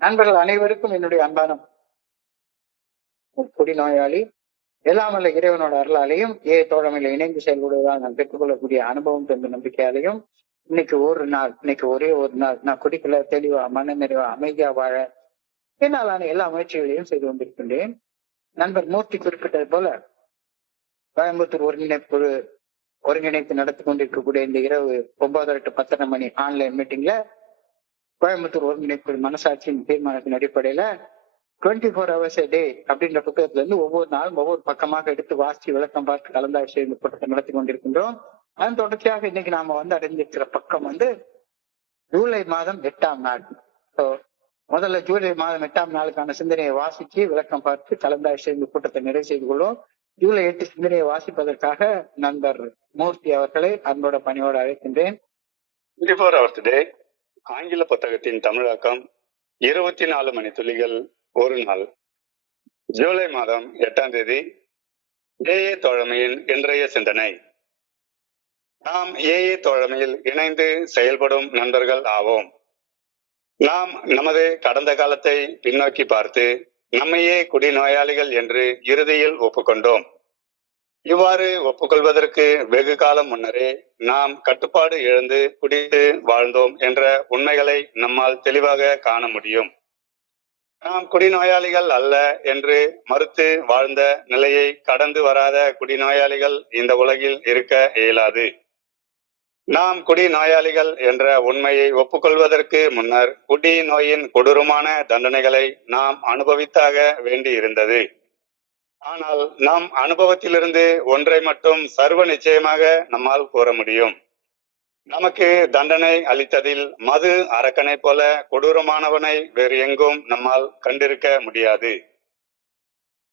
நண்பர்கள் அனைவருக்கும் என்னுடைய அன்பான குடிநோயாளி எல்லாம் வல்ல இறைவனோட அருளாலையும் தோழமையில இணைந்து செயல்படுவதால் நான் பெற்றுக்கொள்ளக்கூடிய அனுபவம் என்ற நம்பிக்கையாலையும் இன்னைக்கு ஒரே ஒரு நாள் நான் குடிக்கல தெளிவா மன நிறைவா அமைதியா வாழ என்னாலான எல்லா முயற்சிகளையும் செய்து கொண்டிருக்கின்றேன். நண்பர் மூர்த்தி குறிப்பிட்டது போல கோயம்புத்தூர் ஒருங்கிணைத்து நடத்தி கொண்டிருக்கக்கூடிய இந்த இரவு 9:30 to 10:30 மணி ஆன்லைன் மீட்டிங்ல கோயம்புத்தூர் ஒருங்கிணைப்பு மனசாட்சியின் தீர்மானத்தின் அடிப்படையில 24 hours a day அப்படின்ற புத்தகத்துல இருந்து ஒவ்வொரு நாளும் ஒவ்வொரு பக்கமாக எடுத்து வாசி விளக்கம் பார்த்து கலந்தாய்வு செய்து கூட்டத்தை நடத்தி கொண்டிருக்கின்றோம். அதன் தொடர்ச்சியாக இன்னைக்கு நாம அடைஞ்சிருக்கிற பக்கம் ஜூலை மாதம் 8ஆம் நாள். முதல்ல ஜூலை மாதம் 8ஆம் நாளுக்கான சிந்தனையை வாசிச்சு விளக்கம் பார்த்து கலந்தாய்வு செய்து கூட்டத்தை நிறைவு செய்து கொள்வோம். ஜூலை 8 சிந்தனையை வாசிப்பதற்காக நண்பர் மூர்த்தி அவர்களை அன்போட பணியோடு அழைக்கின்றேன். 24 hours a day ஆங்கில புத்தகத்தின் தமிழாக்கம் 24 மணி துளிகள் ஒரு நாள். ஜூலை மாதம் 8ஆம் தேதி ஏஏ தோழமையின் இன்றைய சிந்தனை. நாம் ஏஏ தோழமையில் இணைந்து செயல்படும் நண்பர்கள் ஆவோம். நாம் நமது கடந்த காலத்தை பின்னோக்கி பார்த்து நம்மையே குடிநோயாளிகள் என்று இறுதியில் ஒப்புக்கொண்டோம். இவ்வாறு ஒப்புக்கொள்வதற்கு வெகு காலம் முன்னரே நாம் கட்டுப்பாடு இழந்து குடித்து வாழ்ந்தோம் என்ற உண்மைகளை நம்மால் தெளிவாக காண முடியும். நாம் குடிநோயாளிகள் அல்ல என்று மறுத்து வாழ்ந்த நிலையை கடந்து வராத குடிநோயாளிகள் இந்த உலகில் இருக்க இயலாது. நாம் குடிநோயாளிகள் என்ற உண்மையை ஒப்புக்கொள்வதற்கு முன்னர் குடி நோயின் கொடூரமான தண்டனைகளை நாம் அனுபவித்தாக வேண்டி இருந்தது. ஆனால் நம் அனுபவத்திலிருந்து ஒன்றை மட்டும் சர்வ நிச்சயமாக நம்மால் கூற முடியும். நமக்கு தண்டனை அளித்ததில் மது அரக்கனை போல கொடூரமானவனை வேறு எங்கும் நம்மால் கண்டிருக்க முடியாது.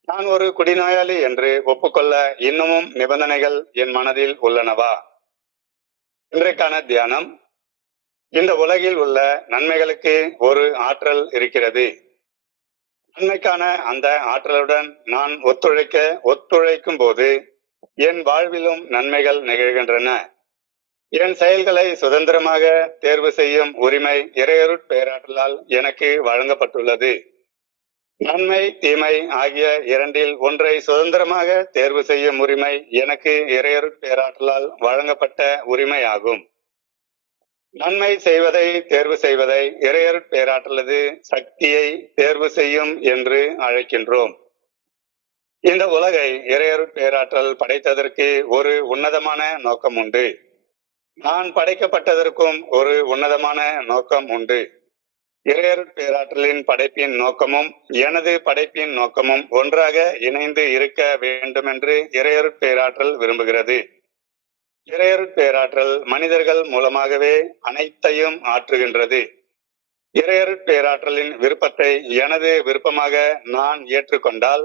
நான் ஒரு குடிநோயாளி என்று ஒப்புக்கொள்ள இன்னமும் நிபந்தனைகள் என் மனதில் உள்ளனவா? இன்றைக்கான தியானம். இந்த உலகில் உள்ள நன்மைகளுக்கு ஒரு ஆற்றல் இருக்கிறது. நன்மைக்கான அந்த ஆற்றலுடன் நான் ஒத்துழைக்கும் போது என் வாழ்விலும் நன்மைகள் நிகழ்கின்றன. என் செயல்களை சுதந்திரமாக தேர்வு செய்யும் உரிமை இறையருட் பேராற்றலால் எனக்கு வழங்கப்பட்டுள்ளது. நன்மை தீமை ஆகிய இரண்டில் ஒன்றை சுதந்திரமாக தேர்வு செய்யும் உரிமை எனக்கு இறையருட் பேராற்றலால் வழங்கப்பட்ட உரிமை ஆகும். நன்மை செய்வதை தேர்வு செய்வதை இறையருட் பேராற்றலது சக்தியை தேர்வு செய்யும் என்று அழைக்கின்றோம். இந்த உலகை இறையருட் பேராற்றல் படைத்ததற்கு ஒரு உன்னதமான நோக்கம் உண்டு. நான் படைக்கப்பட்டதற்கும் ஒரு உன்னதமான நோக்கம் உண்டு. இறையருட் பேராற்றலின் படைப்பின் நோக்கமும் எனது படைப்பின் நோக்கமும் ஒன்றாக இணைந்து இருக்க வேண்டும் என்று இறையருட் பேராற்றல் விரும்புகிறது. இறையருட் பேராற்றல் மனிதர்கள் மூலமாகவே அனைத்தையும் ஆற்றுகின்றது. இறையருட் பேராற்றலின் விருப்பத்தை எனது விருப்பமாக நான் ஏற்றுக்கொண்டால்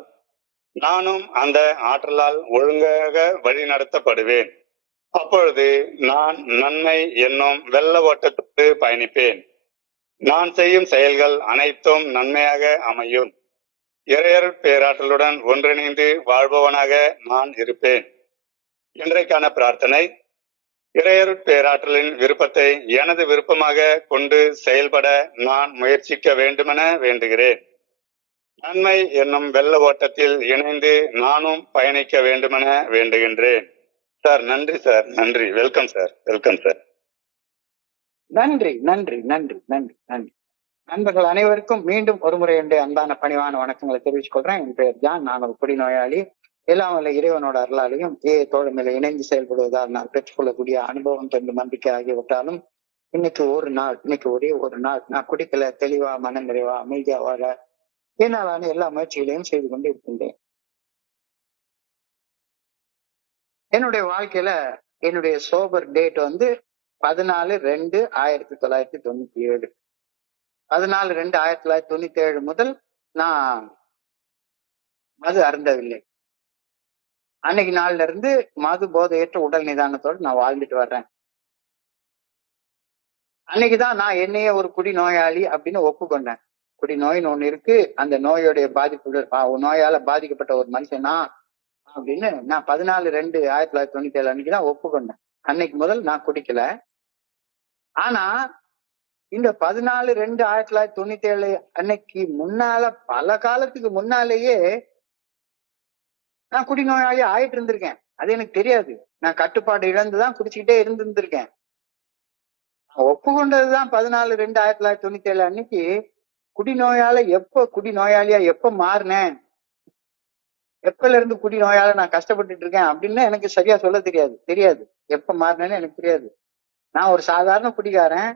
நானும் அந்த ஆற்றலால் ஒழுங்காக வழிநடத்தப்படுவேன். அப்பொழுது நான் நன்மை என்னும் வெள்ள ஓட்டத்துக்கு பயணிப்பேன். நான் செய்யும் செயல்கள் அனைத்தும் நன்மையாக அமையும். இறையருட் பேராற்றலுடன் ஒன்றிணைந்து வாழ்பவனாக நான் இருப்பேன். இன்றைக்கான பிரார்த்தனை. இறையருட் பேராற்றலின் விருப்பத்தை எனது விருப்பமாக கொண்டு செயல்பட நான் முயற்சிக்க வேண்டுமென வேண்டுகிறேன். நன்மை என்னும் வெள்ள ஓட்டத்தில் இணைந்து நானும் பயணிக்க வேண்டுமென வேண்டுகின்றேன். சார் நன்றி சார், நன்றி. Welcome sir, welcome sir. நன்றி நன்றி நன்றி நன்றி நன்றி. நண்பர்கள் அனைவருக்கும் மீண்டும் ஒரு முறை என்னுடைய அன்பான பணிவான வணக்கங்களை தெரிவித்துக் கொள்றேன். என் பெயர் ஜான். நான் ஒரு குடிநோயாளி. எல்லாம் வல்ல இறைவனோட அருளாலையும் தோழமையில இணைந்து செயல்படுவதால் நான் பெற்றுக்கொள்ளக்கூடிய அனுபவம் தந்து நம்பிக்கை ஆகியவற்றாலும் இன்னைக்கு ஒரே ஒரு நாள் நான் குடிக்கல தெளிவா மன நிறைவா அமைதியா வாழ என்னாலான எல்லா முயற்சிகளையும் செய்து கொண்டு இருக்கின்றேன். என்னுடைய வாழ்க்கையில என்னுடைய சோபர் டேட் 14/2/1997. 14/2/1997 முதல் நான் மது அருந்தவில்லை. அன்னைக்கு நாள்ல இருந்து மது போதையற்ற உடல் நிதானத்தோடு நான் வாழ்ந்துட்டு வர்றேன். அன்னைக்குதான் நான் என்னையே ஒரு குடிநோயாளி அப்படின்னு ஒப்புக்கொண்டேன். குடிநோயின்னு ஒண்ணு இருக்கு, அந்த நோயோடைய நோயால பாதிக்கப்பட்ட ஒரு மனுஷனா அப்படின்னு நான் 14/2/1997 அன்னைக்குதான் ஒப்புக்கொண்டேன். அன்னைக்கு முதல் நான் குடிக்கல. ஆனா இந்த 14/2/1997 அன்னைக்கு முன்னால, பல காலத்துக்கு முன்னாலேயே நான் குடிநோயாளி ஆயிட்டு இருந்திருக்கேன். அது எனக்கு தெரியாது. நான் கட்டுப்பாடு இழந்துதான் குடிச்சுக்கிட்டே இருந்திருந்திருக்கேன். ஒப்புக்கொண்டதுதான் 14/2/1997 அன்னைக்கு குடிநோயாளியா எப்ப மாறினேன், எப்பல இருந்து குடிநோயால நான் கஷ்டப்பட்டுட்டு இருக்கேன் அப்படின்னு எனக்கு சரியா சொல்ல தெரியாது. எப்ப மாறினேன்னு எனக்கு தெரியாது. நான் ஒரு சாதாரண குடிகாரன்.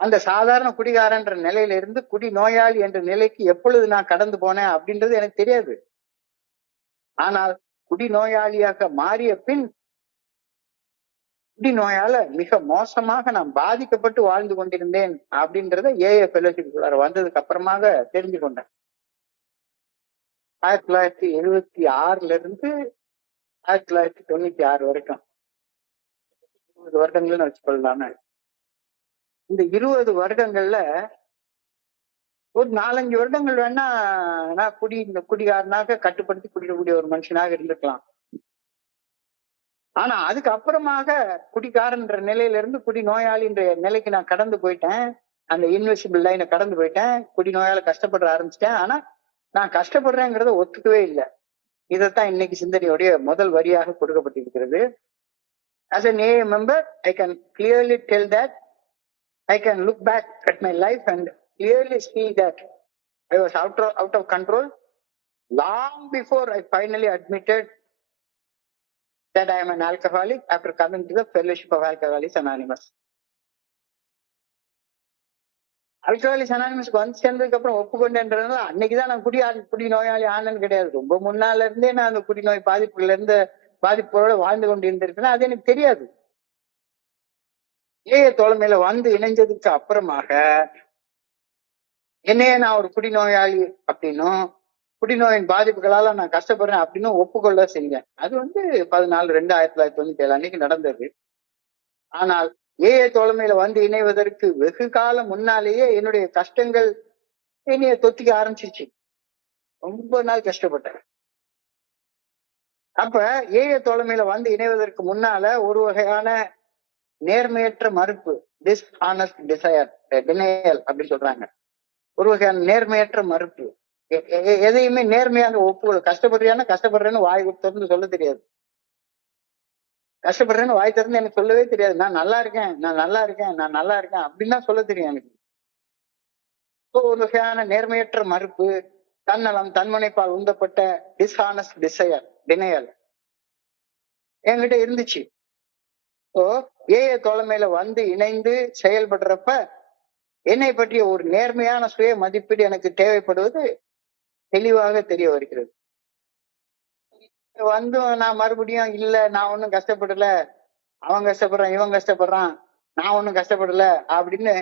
அந்த சாதாரண குடிகாரன்ற நிலையில இருந்து குடிநோயாளி என்ற நிலைக்கு எப்பொழுது நான் கடந்து போனேன் அப்படின்றது எனக்கு தெரியாது. ஆனால் குடிநோயாளியாக மாறிய பின் குடிநோயால மிக மோசமாக நான் பாதிக்கப்பட்டு வாழ்ந்து கொண்டிருந்தேன் அப்படின்றத ஏஏ ஃபெலோஷிப் வந்ததுக்கு அப்புறமாக தெரிஞ்சு கொண்டேன். 1976 இருந்து 1996 வரைக்கும் 20 வருடங்கள்னு வச்சுக்கொள்ளலாமே. இந்த 20 வருடங்கள்ல ஒரு 4-5 வருடங்கள் வேணா நான் குடிகாரனாக கட்டுப்படுத்தி குடிக்கக்கூடிய ஒரு மனுஷனாக இருந்திருக்கலாம். ஆனா அதுக்கு அப்புறமாக குடிகாரன்ற நிலையில இருந்து குடிநோயாளின்ற நிலைக்கு நான் கடந்து போயிட்டேன். அந்த இன்விசிபிள் லைனை கடந்து போயிட்டேன். குடிநோயால கஷ்டப்பட ஆரம்பிச்சிட்டேன். ஆனா நான் கஷ்டப்படுறேங்கிறத ஒத்துக்கவே இல்லை. இதைத்தான் இன்னைக்கு சிந்தனையுடைய முதல் வரியாக கொடுக்கப்பட்டிருக்கிறது. As an AA member, I can clearly tell that I can look back at my life and clearly see that I was out of control long before I finally admitted that I am an alcoholic after coming to the Fellowship of Alcoholics Anonymous. Alcoholics அனானிமஸ்க்கு வந்து சேர்ந்ததுக்கு அப்புறம் ஒப்புக்கொண்டேன்றதுனால அன்னைக்குதான் நான் குடிநோயாளி ஆனன்னு கிடையாது. ரொம்ப முன்னால இருந்தே நான் அந்த குடிநோய் பாதிப்போட வாழ்ந்து கொண்டு இருந்திருக்கேன். அது எனக்கு தெரியாது. ஏஏ தோழமையில வந்து இணைஞ்சதுக்கு அப்புறமாக என்னையே நான் ஒரு குடிநோயாளி அப்படின்னும் குடிநோயின் பாதிப்புகளால நான் கஷ்டப்படுறேன் அப்படின்னு ஒப்புக்கொள்ள செஞ்சேன். அது 14/2/1997 அன்னைக்கு நடந்தது. ஆனால் ஏஏ தோழமையில வந்து இணைவதற்கு வெகு காலம் முன்னாலேயே என்னுடைய கஷ்டங்கள் என்னைய தொத்திக்க ஆரம்பிச்சிருச்சு. ரொம்ப நாள் கஷ்டப்பட்டேன். அப்ப ஏஏ தோழமையில வந்து இணைவதற்கு முன்னால ஒரு வகையான நேர்மையற்ற மறுப்பு, டிஸ்ஹானஸ்ட் டினையல் அப்படின்னு சொல்றாங்க. ஒரு வகையான நேர்மையற்ற மறுப்பு. எதையுமே நேர்மையாக ஒப்புக்கொள்ள. கஷ்டப்படுறேன்னு வாய் திறந்து சொல்ல தெரியாது. கஷ்டப்படுறேன்னு வாய் திறந்து எனக்கு சொல்லவே தெரியாது. நான் நல்லா இருக்கேன் அப்படின்னு தான் சொல்ல தெரியும் எனக்கு. ஒரு வகையான நேர்மையற்ற மறுப்பு, தன்னலம், தன்முனைப்பால் உந்தப்பட்ட டிஸ்ஹானஸ்ட் டினையல் என்கிட்ட இருந்துச்சு. ஏஏ தோழமையில வந்து இணைந்து செயல்படுறப்ப என்னை பற்றிய ஒரு நேர்மையான சுய மதிப்பீடு எனக்கு தேவைப்படுவது தெளிவாக தெரிய வருகிறது. வந்து நான் மறுபடியும் இல்ல, நான் ஒன்னும் கஷ்டப்படல, அவன் கஷ்டப்படுறான், இவன் கஷ்டப்படுறான், நான் ஒன்னும் கஷ்டப்படல அப்படின்னு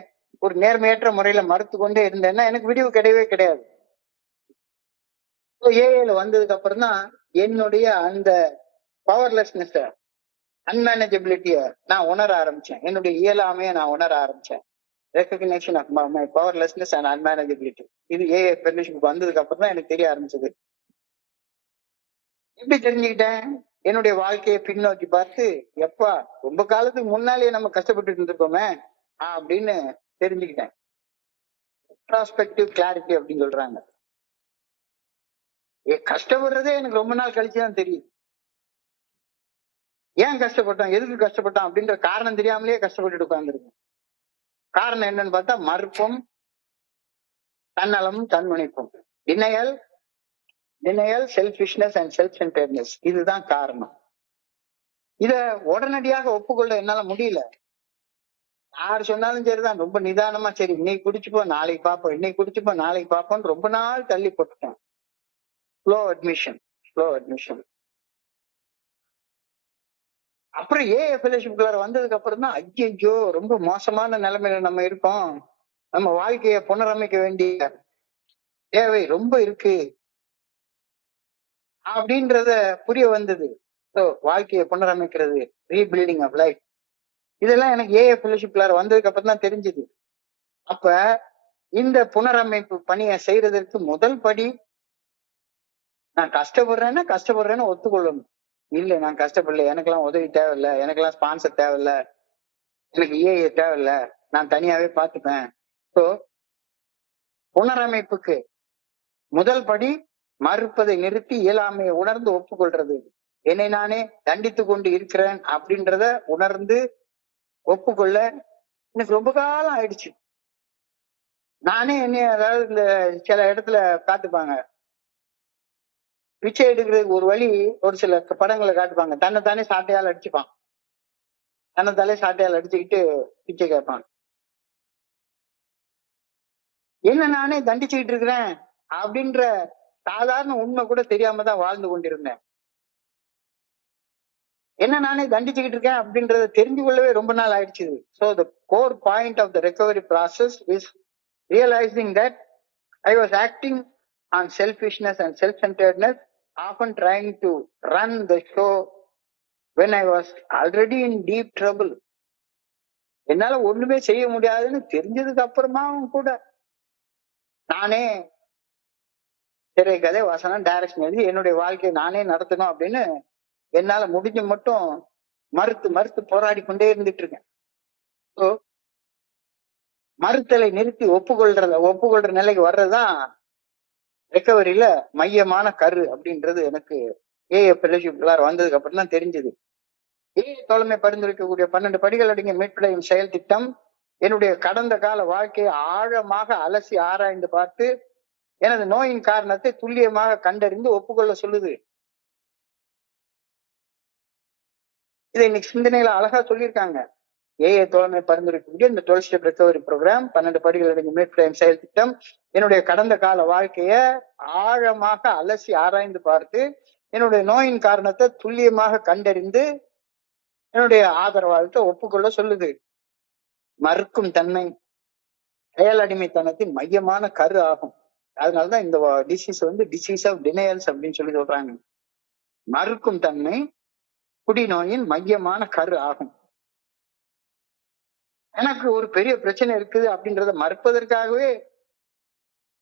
ஒரு நேர்மையற்ற முறையில மறுத்து கொண்டே இருந்தேன்னா எனக்கு விடிவு கிடையவே கிடையாது. ஏஏல வந்ததுக்கு அப்புறம் தான் என்னுடைய அந்த பவர்லெஸ்னஸ், அன்மேனேஜபிலிட்டிய நான் உணர ஆரம்பிச்சேன். என்னுடைய இயலாமைய நான் உணர ஆரம்பிச்சேன். Recognition of my powerlessness and unmanageability. இது ஏஏ ஃபெலோஷிப் வந்ததுக்கு அப்புறம் தான் எனக்கு தெரிய ஆரம்பிச்சது. எப்படி தெரிஞ்சுக்கிட்டேன்? என்னுடைய வாழ்க்கையை பின்னோக்கி பார்த்து, எப்பா ரொம்ப காலத்துக்கு முன்னாலேயே நம்ம கஷ்டப்பட்டு இருந்திருக்கோமே அப்படின்னு தெரிஞ்சுக்கிட்டேன். ரெட்ரோஸ்பெக்டிவ் கிளாரிட்டி அப்படின்னு சொல்றாங்க. கஷ்டப்படுறதே எனக்கு ரொம்ப நாள் கழிச்சுதான் தெரியும். ஏன் கஷ்டப்பட்டோம், எதுக்கு கஷ்டப்பட்டோம் அப்படின்ற காரணம் தெரியாமலேயே கஷ்டப்பட்டுட்டு உட்கார்ந்துருக்கேன். காரணம் என்னன்னு பார்த்தா மறுப்பும், தன்னலமும், தன்முனைப்பும். Denial, selfishness and self centredness. இதுதான் காரணம். இத உடனடியாக ஒப்புக்கொள்ள என்னால முடியல. யார் சொன்னாலும் சரிதான், ரொம்ப நிதானமா சரி இன்னைக்கு குடிச்சுப்போ நாளைக்கு பார்ப்போம், இன்னைக்கு குடிச்சுப்போ நாளைக்கு பார்ப்போம் ரொம்ப நாள் தள்ளி போட்டுட்டேன். Slow admission. அப்புறம் ஏஏ ஃபெலோஷிப்குள்ளார வந்ததுக்கு அப்புறம் தான் ஐயோ ரொம்ப மோசமான நிலைமையில நம்ம இருக்கோம், நம்ம வாழ்க்கைய புனரமைக்க வேண்டிய தேவை ரொம்ப இருக்கு அப்படின்றத புரிய வந்தது. வாழ்க்கையை புனரமைக்கிறது, ரீபில்டிங் ஆஃப் லைஃப், இதெல்லாம் எனக்கு ஏஏ ஃபெலோஷிப்குள்ளார வந்ததுக்கு அப்புறம் தான் தெரிஞ்சது. அப்ப இந்த புனரமைப்பு பணியை செய்யறதற்கு முதல் படி நான் கஷ்டப்படுறேன்னு ஒத்துக்கொள்ளணும். இல்ல நான் கஷ்டப்படல, எனக்கெல்லாம் உதவி தேவையில்லை, எனக்கெல்லாம் ஸ்பான்சர் தேவையில்லை, எனக்கு ஏஏ தேவையில்லை, நான் தனியாவே பார்த்துப்பேன். ஸோ புனரமைப்புக்கு முதல் படி மறுப்பதை நிறுத்தி இயலாமையை உணர்ந்து ஒப்புக்கொள்றது. என்னை நானே தண்டித்து கொண்டு இருக்கிறேன் அப்படின்றத உணர்ந்து ஒப்புக்கொள்ள எனக்கு ரொம்ப காலம் ஆயிடுச்சு. நானே என்னைய, அதாவது இந்த சில இடத்துல காட்டுப்பாங்க, பிச்சை எடுக்கிறதுக்கு ஒரு வழி, ஒரு சில படங்களை காட்டுப்பாங்க. தன்னைத்தானே சாட்டையால் அடிச்சுப்பான், தன்னைத்தாலே சாட்டையால் அடிச்சுக்கிட்டு பிச்சை கேட்பான். என்ன நானே தண்டிச்சுக்கிட்டு இருக்கிறேன் அப்படின்ற சாதாரண உண்மை கூட தெரியாம தான் வாழ்ந்து கொண்டிருந்தேன். என்ன நானே தண்டிச்சுக்கிட்டு இருக்கேன் அப்படின்றத தெரிஞ்சு கொள்ளவே ரொம்ப நாள் ஆயிடுச்சு. So the core point of the recovery process is realising that I was acting on selfishness and self-centeredness, often trying to run the show when I was already in deep trouble. என்னால ஒண்ணுமே செய்ய முடியாதுன்னு தெரிஞ்சதுக்கு அப்புறமா கூட நானே திரை கதை வசனம் டைரக்ஷன் எழுதி என்னுடைய வாழ்க்கையை நானே நடத்தணும் அப்படின்னு என்னால முடிஞ்ச மட்டும் மறுத்து மறுத்து போராடி கொண்டே இருந்துட்டு இருக்கேன். ஸோ மறுத்தலை நிறுத்தி ஒப்புக்கொள்ற நிலைக்கு வர்றதுதான் ரெக்கவரியில மையமான கரு அப்படின்றது எனக்கு ஏஏ ஃபெலோஷிப் வந்ததுக்கு அப்புறம் தான் தெரிஞ்சது. ஏஏ தோழமை பரிந்துரைக்கக்கூடிய 12 படிகள் அடங்கிய மீட்படையும் செயல் திட்டம் என்னுடைய கடந்த கால வாழ்க்கையை ஆழமாக அலசி ஆராய்ந்து பார்த்து எனது நோயின் காரணத்தை துல்லியமாக கண்டறிந்து ஒப்புக்கொள்ள சொல்லுது. இதை இன்னைக்கு சிந்தனையில அழகா சொல்லியிருக்காங்க. ஏஏ தோழமை பரிந்துரைக்கக்கூடிய இந்த 12 ஸ்டெப் ரெக்கவரி ப்ரோக்ராம், 12 படிகள் அடங்கிய மீட்படையும் செயல் திட்டம் என்னுடைய கடந்த கால வாழ்க்கைய ஆழமாக அலசி ஆராய்ந்து பார்த்து என்னுடைய நோயின் காரணத்தை துல்லியமாக கண்டறிந்து என்னுடைய ஆதரவாளத்தை ஒப்புக்கொள்ள சொல்லுது. மறுக்கும் தன்மை செயல் அடிமைத்தனத்தின் மையமான கரு ஆகும். அதனாலதான் இந்த டிசீஸ் டிசீஸ் ஆஃப் டினையல்ஸ் அப்படின்னு சொல்லி சொல்றாங்க. மறுக்கும் தன்மை குடிநோயின் மையமான கரு ஆகும். எனக்கு ஒரு பெரிய பிரச்சனை இருக்குது அப்படின்றத மறுப்பதற்காகவே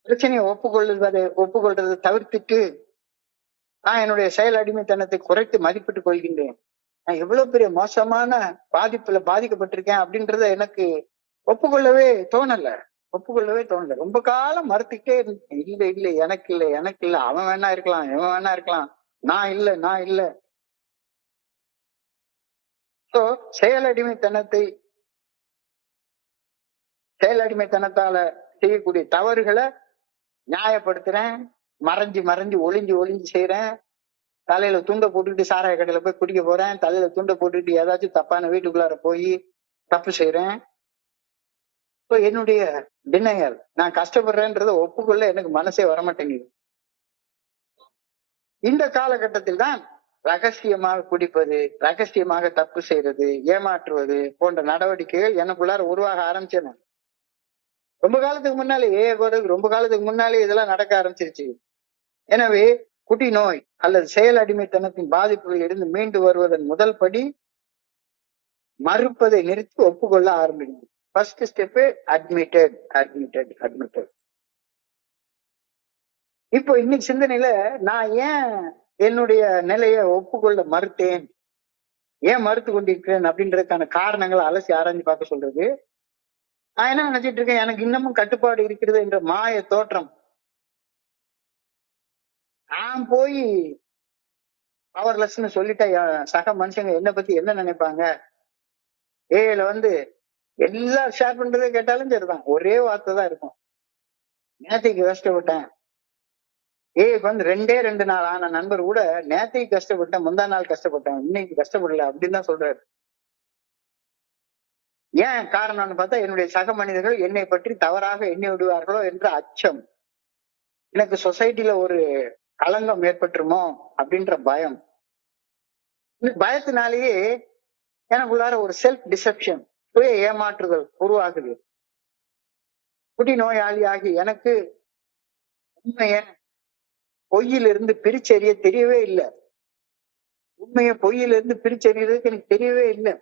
பிரச்சனையை ஒப்புக்கொள்றதை தவிர்த்துட்டு நான் என்னுடைய செயல் அடிமைத்தனத்தை குறைத்து மதிப்பிட்டுக் கொள்கின்றேன். நான் எவ்வளவு பெரிய மோசமான பாதிப்புல பாதிக்கப்பட்டிருக்கேன் அப்படின்றத எனக்கு ஒப்புக்கொள்ளவே தோணல. ரொம்ப காலம் மறுத்துக்கிட்டே இருந்தேன். இல்ல எனக்கு இல்ல, அவன் வேணா இருக்கலாம், இவன் வேணா இருக்கலாம், நான் இல்ல. ஸோ செயல் அடிமைத்தனத்தால செய்யக்கூடிய தவறுகளை நியாயப்படுத்துறேன், மறைஞ்சு ஒளிஞ்சு செய்யறேன். தலையில துண்டை போட்டுக்கிட்டு சாராய கடையில போய் குடிக்க போறேன், தலையில துண்டை போட்டுக்கிட்டு ஏதாச்சும் தப்பான வீட்டுக்குள்ளார போய் தப்பு செய்யறேன். என்னுடைய டினையல், நான் கஷ்டப்படுறேன்றத ஒப்புக்கொள்ள எனக்கு மனசே வரமாட்டேங்குது. இந்த காலகட்டத்தில் தான் ரகசியமாக குடிப்பது, ரகசியமாக தப்பு செய்யறது, ஏமாற்றுவது போன்ற நடவடிக்கைகள் எனக்குள்ளார உருவாக ஆரம்பிச்சேன். ரொம்ப காலத்துக்கு முன்னாலே இதெல்லாம் நடக்க ஆரம்பிச்சிருச்சு. எனவே குடி நோய் அல்லது செயல் அடிமைத்தனத்தின் பாதிப்புகளில் இருந்து மீண்டு வருவதன் முதல் படி மறுப்பதை நிறுத்தி ஒப்புக்கொள்ள ஆரம்பிக்கணும். First step admitted. இப்போ இன்னைக்கு சிந்தனையில நான் ஏன் என்னுடைய நிலையை ஒப்புக்கொள்ள மறுத்தேன், ஏன் மறுத்து கொண்டிருக்கிறேன் அப்படின்றதுக்கான காரணங்களை அலசி ஆராய்ந்து பார்க்க சொல்றது. நான் என்ன நினைச்சிட்டு இருக்கேன், எனக்கு இன்னமும் கட்டுப்பாடு இருக்கிறது என்ற மாய தோற்றம். நான் போய் பவர்லெஸ்ன்னு சொல்லிட்டா சக மனுஷங்க என்னை பத்தி என்ன நினைப்பாங்க? ஏல எல்லாம் ஷேர் பண்றதை கேட்டாலும் சரிதான், ஒரே வார்த்தை தான் இருக்கும், நேத்தைக்கு கஷ்டப்பட்டேன். ஏக்கு 2 நாள் ஆன நண்பர் கூட நேத்தைக்கு கஷ்டப்பட்டேன், முந்தா நாள் கஷ்டப்பட்டேன், இன்னைக்கு கஷ்டப்படல அப்படின்னு தான் சொல்றாரு. ஏன் காரணம்னு பார்த்தா என்னுடைய சக மனிதர்கள் என்னை பற்றி தவறாக எண்ணி விடுவார்களோ என்ற அச்சம், எனக்கு சொசைட்டில ஒரு களங்கம் ஏற்பட்டுருமோ அப்படின்ற பயம். இந்த பயத்தினாலேயே எனக்குள்ளார ஒரு செல்ஃப் டிசெப்ஷன், சுய ஏமாற்றுதல் உருவாகுது. குடி நோயாளியாகி எனக்கு உண்மைய பொய்யிலிருந்து பிரிச்சறிய தெரியவே இல்லை. உண்மைய பொய்யிலிருந்து பிரிச்சறியறதுக்கு எனக்கு தெரியவே இல்லை.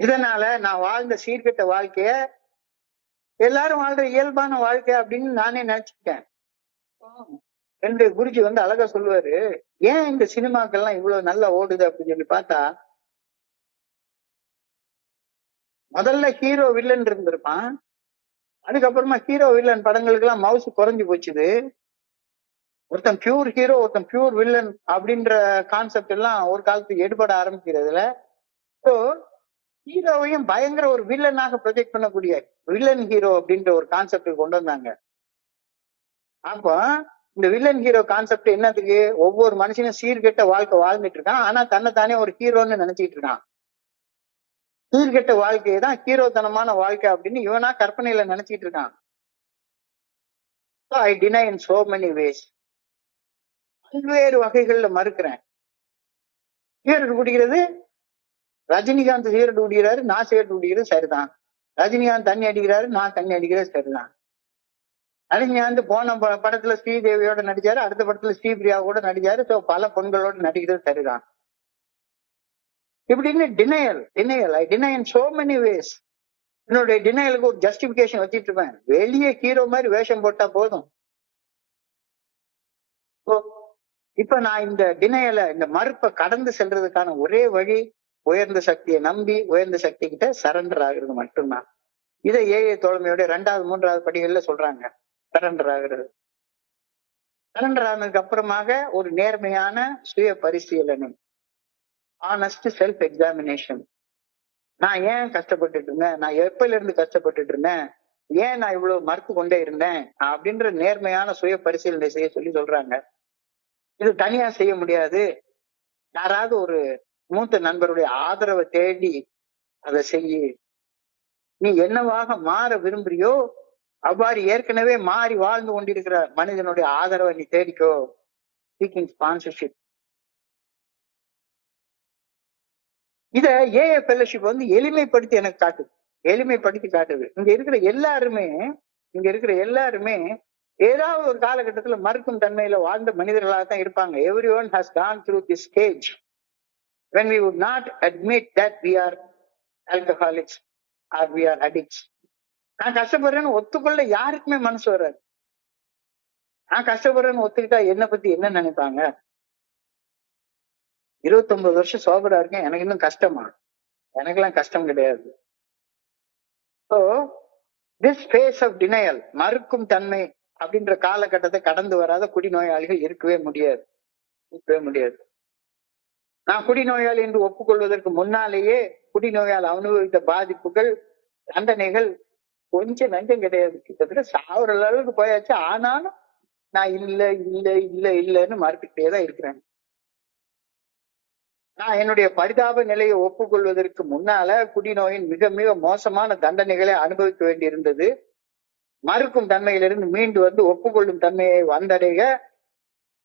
இதனால நான் வாழ்ந்த சீர்கெட்ட வாழ்க்கைய எல்லாரும் வாழ்ற இயல்பான வாழ்க்கை அப்படின்னு நானே நினைச்சுட்டேன். என்னுடைய குருஜி அழகா சொல்லுவாரு, ஏன் இந்த சினிமாக்கள்லாம் இவ்வளவு நல்லா ஓடுது அப்படின்னு சொல்லி பார்த்தா, முதல்ல ஹீரோ வில்லன் இருந்திருப்பான். அதுக்கப்புறமா ஹீரோ வில்லன் படங்களுக்கு எல்லாம் மவுசு குறைஞ்சு போச்சுது. ஒருத்தன் பியூர் ஹீரோ, ஒருத்தன் பியூர் வில்லன் அப்படின்ற கான்செப்ட் எல்லாம் ஒரு காலத்துக்கு எடுபட ஆரம்பிக்கிறதுல. ஸோ ஹீரோவையும் பயங்கர ஒரு வில்லனாக ப்ரொஜெக்ட் பண்ணக்கூடிய வில்லன் ஹீரோ அப்படின்ற ஒரு கான்செப்ட் கொண்டு வந்தாங்க. அப்போ இந்த வில்லன் ஹீரோ கான்செப்ட் என்னத்துக்கு? ஒவ்வொரு மனுஷனும் சீர்கெட்ட வாழ்க்கை வாழ்ந்துட்டு இருக்கான், ஆனா தன்னைத்தானே ஒரு ஹீரோன்னு நினைச்சிட்டு இருக்கான். சீர்கெட்ட வாழ்க்கையை தான் ஹீரோத்தனமான வாழ்க்கை அப்படின்னு இவனா கற்பனையில நினைச்சிட்டு இருக்கான். I deny in so many ways. பல்வேறு வகைகள்ல மறுக்கிறேன். சிகரெட் குடிக்கிறது, ரஜினிகாந்த் சிகரெட் குடிக்கிறாரு, நான் சிகரெட் குடிக்கிறது சரிதான். ரஜினிகாந்த் தண்ணி அடிக்கிறாரு, நான் தண்ணி அடிக்கிறது சரிதான். ரஜினிகாந்த் போன படத்துல ஸ்ரீதேவியோட நடிச்சாரு, அடுத்த படத்துல ஸ்ரீபிரியாவோட நடிச்சாரு. சோ பல பெண்களோட நடிக்கிறது சரிதான். இப்படின்னு denial I deny in so many ways. என்னுடைய டினையலுக்கு ஒரு ஜஸ்டிபிகேஷன் வச்சிட்டு இருப்பேன். வெளியே ஹீரோ மாதிரி வேஷம் போட்டா போதும். இப்ப நான் இந்த டினையலை, இந்த மறுப்பை கடந்து செல்றதுக்கான ஒரே வழி உயர்ந்த சக்தியை நம்பி உயர்ந்த சக்தி கிட்ட சரண்டர் ஆகுறது மட்டும்தான். இதை ஏஐ தோழமையோட 2வது 3வது படிகள்ல சொல்றாங்க. சரண்டர் ஆகுறது. சரண்டர் ஆனதுக்கு அப்புறமாக ஒரு நேர்மையான சுய பரிசீலனை, ஆனஸ்ட் செல்ஃப் எக்ஸாமினேஷன். நான் ஏன் கஷ்டப்பட்டுட்டு இருந்தேன், நான் எப்பல இருந்து கஷ்டப்பட்டுட்டு இருந்தேன், ஏன் நான் இவ்வளவு மறுத்து கொண்டே இருந்தேன் அப்படின்ற நேர்மையான சுய பரிசீலனை செய்ய சொல்லி சொல்றாங்க. இது தனியா செய்ய முடியாது. யாராவது ஒரு மூத்த நண்பருடைய ஆதரவை தேடி அதை செய்யு. நீ என்னவாக மாற விரும்புறியோ அவ்வாறு ஏற்கனவே மாறி வாழ்ந்து கொண்டிருக்கிற மனிதனுடைய ஆதரவை நீ தேடிக்கோ. Seeking sponsorship. இத ஏஏ ஃபெல்லோஷிப் வந்து எளிமைப்படுத்தி எனக்கு காட்டுது. எளிமைப்படுத்தி காட்டுது. இங்க இருக்கிற எல்லாருமே ஏதாவது ஒரு காலகட்டத்துல மறுக்கும் தன்மையில வாழ்ந்த மனிதர்களாக தான் இருப்பாங்க. Every one has gone through this stage when we would not admit that we are alcoholics or we are addicts. நான் கஷ்டப்படுறேன்னு ஒத்துக்கொள்ள யாருக்குமே மனசு வராது. நான் கஷ்டப்படுறேன்னு ஒத்துக்கிட்டா என்ன பத்தி என்ன நினைப்பாங்க? 29 வருஷம் சோபரா இருக்கேன், எனக்கு இன்னும் கஷ்டமா? எனக்கெல்லாம் கஷ்டம் கிடையாது. So this phase of denial, மறுக்கும் தன்மை அப்படின்ற காலகட்டத்தை கடந்து வராத குடிநோயாளிகள் இருக்கவே முடியாது. நான் குடிநோயாளி என்று ஒப்புக்கொள்வதற்கு முன்னாலேயே குடிநோயால் அனுபவித்த பாதிப்புகள், தண்டனைகள் கொஞ்சம் நஞ்சம் கிடையாது. கிட்டத்தட்ட சாவுற அளவுக்கு போயாச்சு. ஆனாலும் நான் இல்லைன்னு மறுத்துக்கிட்டே தான் இருக்கிறேன். நான் என்னுடைய பரிதாப நிலையை ஒப்புக்கொள்வதற்கு முன்னால குடிநோயின் மிக மிக மோசமான தண்டனைகளை அனுபவிக்க வேண்டி இருந்தது. மறுக்கும் தன்மையிலிருந்து மீண்டு வந்து ஒப்புக்கொள்ளும் தன்மையை வந்தடைய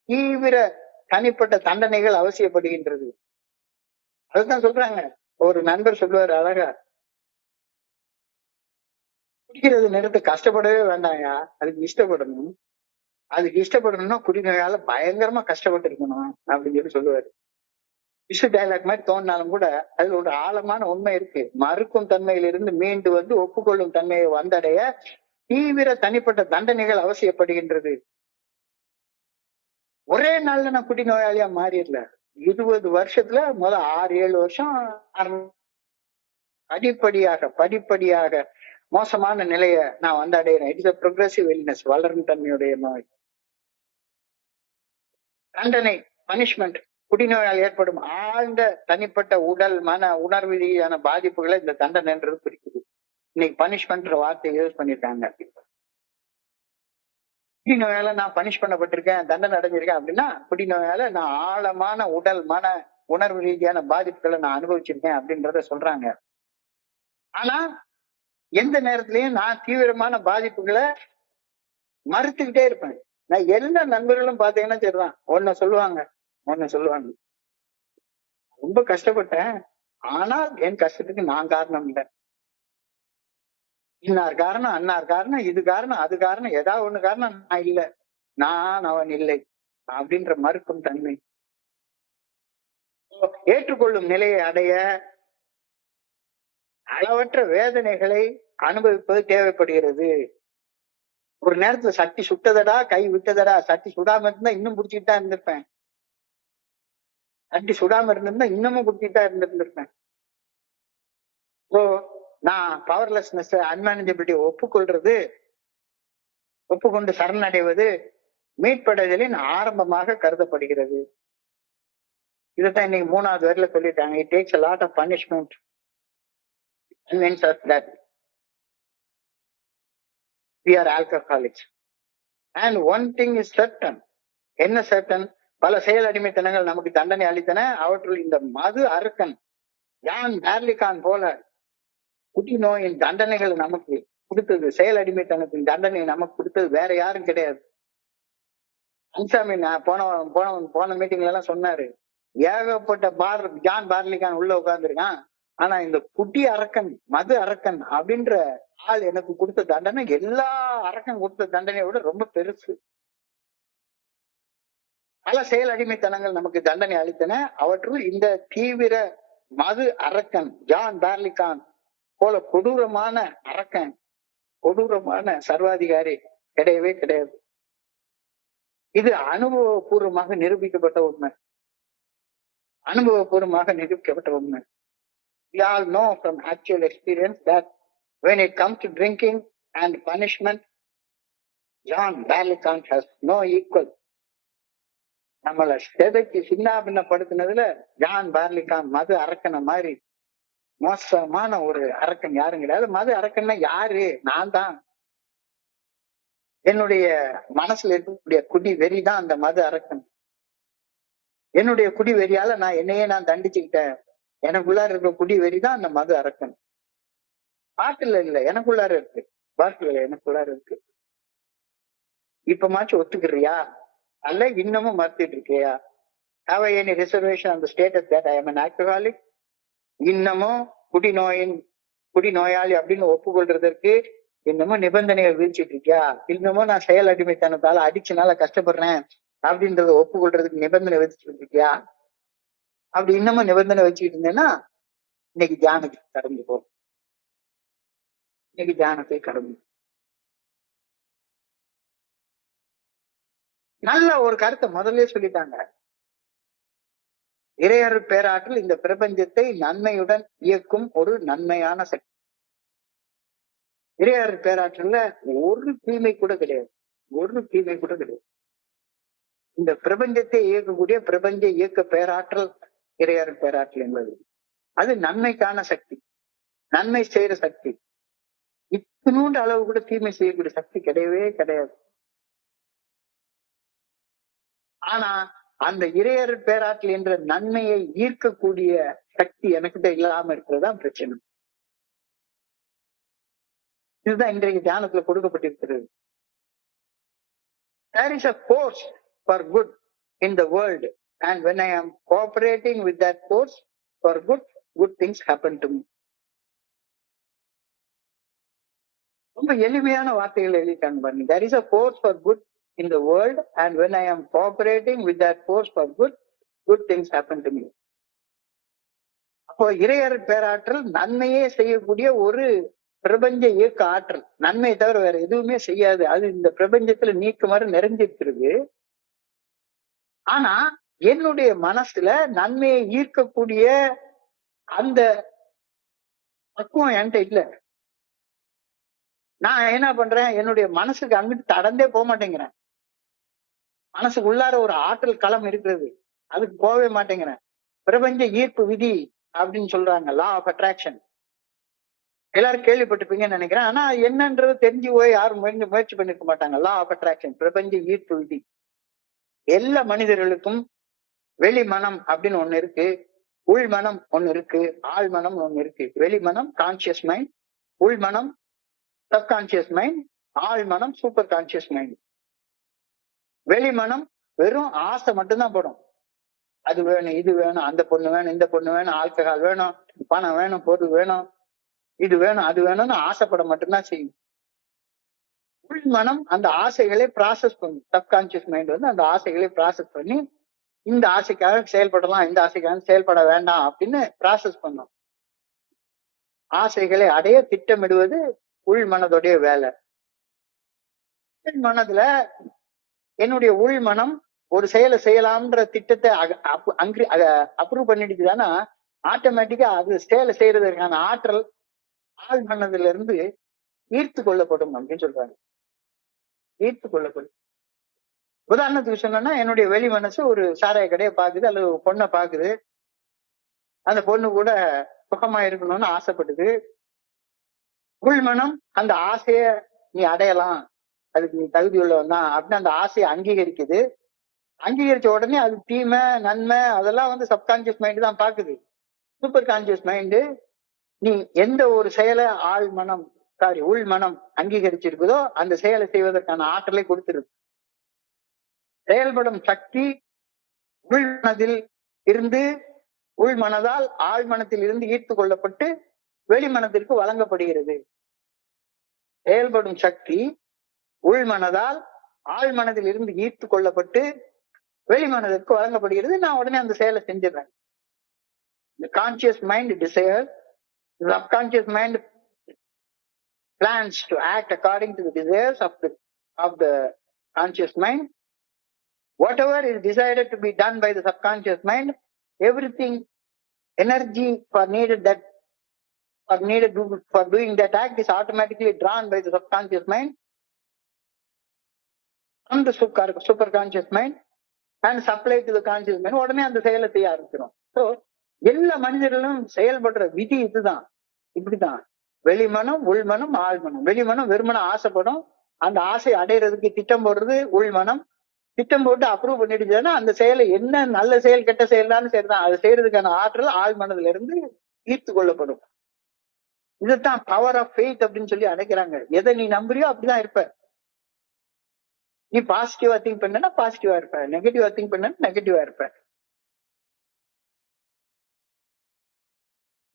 தீவிர தனிப்பட்ட தண்டனைகள் அவசியப்படுகின்றது. அதுதான் சொல்றாங்க. ஒரு நண்பர் சொல்லுவாரு அழகா, குடிக்கிறது நிறுத்த கஷ்டப்படவே வேண்டாயா, அதுக்கு இஷ்டப்படணும்னா குடிநோயால பயங்கரமா கஷ்டப்பட்டு இருக்கணும் அப்படின்னு சொல்லி சொல்லுவாரு. விஷு டைலாக் மாதிரி தோணினாலும் கூட அதுல ஒரு ஆழமான உண்மை இருக்கு. மறுக்கும் தன்மையிலிருந்து மீண்டு வந்து ஒப்புக்கொள்ளும் தன்மையை வந்தடைய தீவிர தனிப்பட்ட தண்டனைகள் அவசியப்படுகின்றது. ஒரே நாள்ல நான் குடிநோயாளியா மாறிடல. 20 வருஷத்துல 6-7 வருஷம் படிப்படியாக மோசமான நிலையை நான் வந்து அடையிறேன். இட்ஸ் a progressive illness, வளரும் தன்மையுடைய நோய். தண்டனை, பனிஷ்மெண்ட், குடிநோயால் ஏற்படும் ஆழ்ந்த தனிப்பட்ட உடல் மன உணர்வு ரீதியான பாதிப்புகளை இந்த தண்டனைன்றது குறிக்குது. இன்னைக்கு பனிஷ்மெண்ட் வார்த்தை யூஸ் பண்ணிருக்காங்க. குடிநோயால நான் பனிஷ் பண்ணப்பட்டிருக்கேன், தண்டனை அடைஞ்சிருக்கேன் அப்படின்னா குடிநோயால நான் ஆழமான உடல் மன உணர்வு ரீதியான பாதிப்புகளை நான் அனுபவிச்சிருக்கேன் அப்படின்றத சொல்றாங்க. ஆனா எந்த நேரத்திலயும் நான் தீவிரமான பாதிப்புகளை மறுத்துக்கிட்டே இருப்பேன். நான் எல்லா நண்பர்களும் பாத்தீங்கன்னா சரிதான், ஒன்ன சொல்லுவாங்க ரொம்ப கஷ்டப்பட்டேன், ஆனால் என் கஷ்டத்துக்கு நான் காரணம் இல்லை. இன்னார் காரணம், அன்னார் காரணம், இது காரணம், அது காரணம், ஏதாவது ஒண்ணு காரணம், நான் இல்லை, நான் அவன் இல்லை அப்படின்ற மறுக்கும் தன்மை. ஏற்றுக்கொள்ளும் நிலையை அடைய அளவற்ற வேதனைகளை அனுபவிப்பது தேவைப்படுகிறது. ஒரு நேரத்துல சட்டி சுட்டதடா, கை விட்டதடா. சட்டி சுடாம இருந்தா இன்னும் பிடிச்சிட்டு தான் இருந்திருப்பேன். சட்டி சுடாம இருந்திருந்தா இன்னமும் பிடிச்சிட்டு தான் இருந்திருப்பேன். ஸோ நான் பவர்லெஸ்னஸ், அன்மேனேஜபிலிட்டி ஒப்புக்கொண்டு சரணடைவது மீட்படைதலின் ஆரம்பமாக கருதப்படுகிறது. இதுதான் இன்னைக்கு 3வது வரியில சொல்லிட்டாங்க. It takes a lot of punishment convince us that we are alcoholics. And one thing is certain. என்ன certain? பல செயல் அடிமைத்தனங்கள் நமக்கு தண்டனை அளித்தன. அவற்றுள் இந்த மது அரக்கன் ஜான் பேர்லிகான் போல குடி நோயின் தண்டனைகள் நமக்கு கொடுத்தது, செயல் அடிமைத்தனத்தின் தண்டனை நமக்கு கொடுத்தது வேற யாரும் கிடையாது. அன்சாமி போன மீட்டிங்ல எல்லாம் சொன்னாரு, ஏகப்பட்ட ஜான் பார்லிகான் உள்ள உட்கார்ந்துருக்கான், ஆனா இந்த குட்டி அரக்கன், மது அரக்கன் அப்படின்ற ஆள் எனக்கு கொடுத்த தண்டனை எல்லா அரக்கன் கொடுத்த தண்டனையை விட ரொம்ப பெருசு. பல செயல் அடிமைத்தனங்கள் நமக்கு தண்டனை அளித்தன. அவற்றுள் இந்த தீவிர மது அரக்கன் ஜான் பார்லிகான் போல கொடூரமான அரக்கன், கொடூரமான சர்வாதிகாரி கிடையவே கிடையாது. இது அனுபவபூர்வமாக நிரூபிக்கப்பட்ட உண்மை. We all know from actual experience that when it comes to drinking and punishment, John Barleycorn has no equal. நம்மளை செதைக்கு சின்னாபின்னப்படுத்தினதுல ஜான் பார்லிகான் மது அரக்கனை மாதிரி மோசமான ஒரு அரக்கன் யாரும் கிடையாது. மது அரக்கன்னா யாரு? நான் தான். என்னுடைய மனசுல இருக்கக்கூடிய குடி வெறி தான் அந்த மது அரக்கன். என்னுடைய குடி வெறியால நான் தண்டிச்சுக்கிட்டேன். எனக்குள்ளார இருக்க குடி வெறி தான் அந்த மது அரக்கன். பாட்டுல இல்ல, எனக்குள்ளார இருக்கு. பாட்டுல எனக்குள்ளார இருக்கு. இப்பமாச்சும் ஒத்துக்கிறியா? அல்ல இன்னமும் மறுத்துட்டு இருக்கியா? Have I any reservation on the status that I am an alcoholic? இன்னமும் குடி நோயாளி அப்படின்னு ஒப்புக்கொள்றதற்கு இன்னமும் நிபந்தனைகள் வீழ்ச்சிட்டு இருக்கியா? இன்னமும் நான் செயல் அடிமைத்தனத்தால அடிக்ஷனால கஷ்டப்படுறேன் அப்படின்றத ஒப்புக்கொள்றதுக்கு நிபந்தனை வச்சுட்டு இருக்கியா? அப்படி இன்னமும் நிபந்தனை வச்சுக்கிட்டு இருந்தேன்னா இன்னைக்கு தியானத்தை கடந்து போ. இன்னைக்கு தியானத்தை கடந்து நல்ல ஒரு கருத்தை முதல்ல சொல்லிட்டாங்க. இறையர் பேராற்றல் இந்த பிரபஞ்சத்தை நன்மையுடன் இயக்கும் ஒரு நன்மையான சக்தி. இறையர் பேராற்றல்ல ஒரு தீமை கூட கிடையாது. இந்த பிரபஞ்சத்தை இயக்கக்கூடிய பிரபஞ்ச இயக்க பேராற்றல் இறையர் பேராற்றல் என்பது அது நன்மைக்கான சக்தி, நன்மை செய்யற சக்தி. இத்தினூண்டு அளவு கூட தீமை செய்யக்கூடிய சக்தி கிடையவே கிடையாது. ஆனா அந்த இறையர் பேராற்றல் என்ற நன்மையை ஈர்க்கக்கூடிய சக்தி எனக்கிட்ட இல்லாம இருக்கிறதுதான் பிரச்சனை. இதுதான் இன்றைக்கு தியானத்துல கொடுக்கப்பட்டிருக்கிறது. There is a force for good in the world, and when I am cooperating with that force for good things happen to me. ரொம்ப எளிமையான வார்த்தைகள் எழுதிட்டாங்க பாருங்க. There is a force for good in the world, and when I am cooperating with that force for good things happen to me. அப்போ இறையர் பேராற்றல் நன்மையே செய்யக்கூடிய ஒரு பிரபஞ்ச இயக்க ஆற்றல். நன்மையை தவிர வேற எதுவுமே செய்யாது. அது இந்த பிரபஞ்சத்துல நீக்கமாறு நிறைஞ்சிருக்கிறது. ஆனா என்னுடைய மனசுல நன்மையை ஈர்க்கக்கூடிய அந்த பக்குவம் என்கிட்ட இல்ல. நான் என்ன பண்றேன், என்னுடைய மனசுக்கு அங்கிட்டு தடந்தே போக மாட்டேங்கிறேன். மனசுக்கு உள்ளார ஒரு ஆற்றல் களம் இருக்கிறது, அதுக்கு போகவே மாட்டேங்கிறேன். பிரபஞ்ச ஈர்ப்பு விதி அப்படின்னு சொல்றாங்க, லா ஆஃப் அட்ராக்ஷன். எல்லாரும் கேள்விப்பட்டிருப்பீங்கன்னு நினைக்கிறேன். ஆனா என்னன்றது தெரிஞ்சு போய் யாரும் முயற்சி பண்ணிருக்க மாட்டாங்க. லா ஆஃப் அட்ராக்ஷன், பிரபஞ்ச ஈர்ப்பு விதி. எல்லா மனிதர்களுக்கும் வெளி மனம் அப்படின்னு ஒண்ணு இருக்கு, உள் மனம் ஒண்ணு இருக்கு, ஆழ் மனம் ஒண்ணு இருக்கு. வெளி மனம் கான்சியஸ் மைண்ட், உள் மனம் சப்கான்சியஸ் மைண்ட், ஆழ் மனம் சூப்பர் கான்சியஸ் மைண்ட். வெளி மனம் வெறும் ஆசை மட்டும்தான் படும். அது வேணும், இது வேணும், அந்த பொண்ணு வேணும், இந்த பொண்ணு வேணும், ஆல்கஹால் வேணும், பணம் வேணும், பொருள் வேணும், இது வேணும், அது வேணும்னு ஆசைப்பட மட்டும்தான் செய்யும். உள் மனம் அந்த ஆசைகளை ப்ராசஸ் பண்ணும். சப்கான்சியஸ் மைண்ட் வந்து அந்த ஆசைகளை ப்ராசஸ் பண்ணி இந்த ஆசைக்காக செயல்படலாம், இந்த ஆசைக்காக செயல்பட வேண்டாம் அப்படின்னு ப்ராசஸ் பண்ணும். ஆசைகளை அடைய திட்டமிடுவது உள் மனதுடைய வேலை. உள் மனதுல என்னுடைய உள் மனம் ஒரு செயலை செய்யலாம்ன்ற திட்டத்தை அப்ரூவ் பண்ணிடுச்சுதானா ஆட்டோமேட்டிக்கா அது செயலை செய்யறதுக்கான ஆற்றல் ஆழ் மனதிலிருந்து ஈர்த்து கொள்ளப்படும் அப்படின்னு சொல்றாங்க. ஈர்த்து கொள்ளப்படும். உதாரணத்துக்கு சொன்னோம்னா, என்னுடைய வெளி மனசு ஒரு சாராய கடையை பாக்குது அல்லது ஒரு பொண்ணை பாக்குது. அந்த பொண்ணு கூட சுகமா இருக்கணும்னு ஆசைப்படுது. உள்மனம் அந்த ஆசைய நீ அடையலாம், அதுக்கு நீ தகுதி உள்ளவன் தான் அப்படின்னு அந்த ஆசையை அங்கீகரிக்குது. அங்கீகரிச்ச உடனே அது தீமை நன்மை அதெல்லாம் வந்து சப்கான்சியஸ் மைண்ட் தான் பாக்குது. சூப்பர் கான்சியஸ் மைண்டு நீ எந்த ஒரு செயலை ஆழ் மனம் உள் மனம் அங்கீகரிச்சிருக்குதோ அந்த செயலை செய்வதற்கான ஆற்றலை கொடுத்திருக்கு. செயல்படும் சக்தி உள் மனதில் இருந்து உள் மனதால் ஆழ் மனத்தில் இருந்து ஈர்த்து கொள்ளப்பட்டு வெளி மனத்திற்கு வழங்கப்படுகிறது. செயல்படும் சக்தி உள் மனதால் ஆழ் மனதில் இருந்து ஈர்த்து கொள்ளப்பட்டு வெளி மனதிற்கு வழங்கப்படுகிறது. நான் உடனே அந்த செயலை செஞ்சிடறேன். The conscious mind desires, the subconscious mind plans to act according to the desires of the conscious mind. Whatever is decided to be done by the subconscious mind, everything energy for doing that act is automatically drawn by the subconscious mind from the superconscious mind and supplied to the conscious mind. உடனே அந்த செயலை செய்ய ஆரம்பிச்சிடும். So எல்லா மனிதர்களும் செயல்படுற விதி இதுதான், இப்படிதான். வெளிமனம் உள்மனம் ஆழ்மனம். வெளிமனம் வெறுமனம் ஆசைப்படும், அந்த ஆசை அடைகிறதுக்கு திட்டம் போடுறது உள்மனம். திட்டம் போட்டு அப்ரூவ் பண்ணிடுச்சுன்னா அந்த செயலை என்ன நல்ல செயல் கெட்ட செயல்தான்னு சரிதான், அதை செய்யறதுக்கான ஆற்றல் ஆழ் மனதுல இருந்து ஈர்த்து கொள்ளப்படும். இதுதான் பவர் ஆஃப் ஃபெய்த் அப்படின்னு சொல்லி அழைக்கிறாங்க. எதை நீ நம்புறியோ அப்படிதான் இருப்ப. நீ பாசிட்டிவா திங்க் பண்ணா பாசிட்டிவா இருப்ப, நெகட்டிவா திங்க் பண்ணா நெகட்டிவா இருப்ப.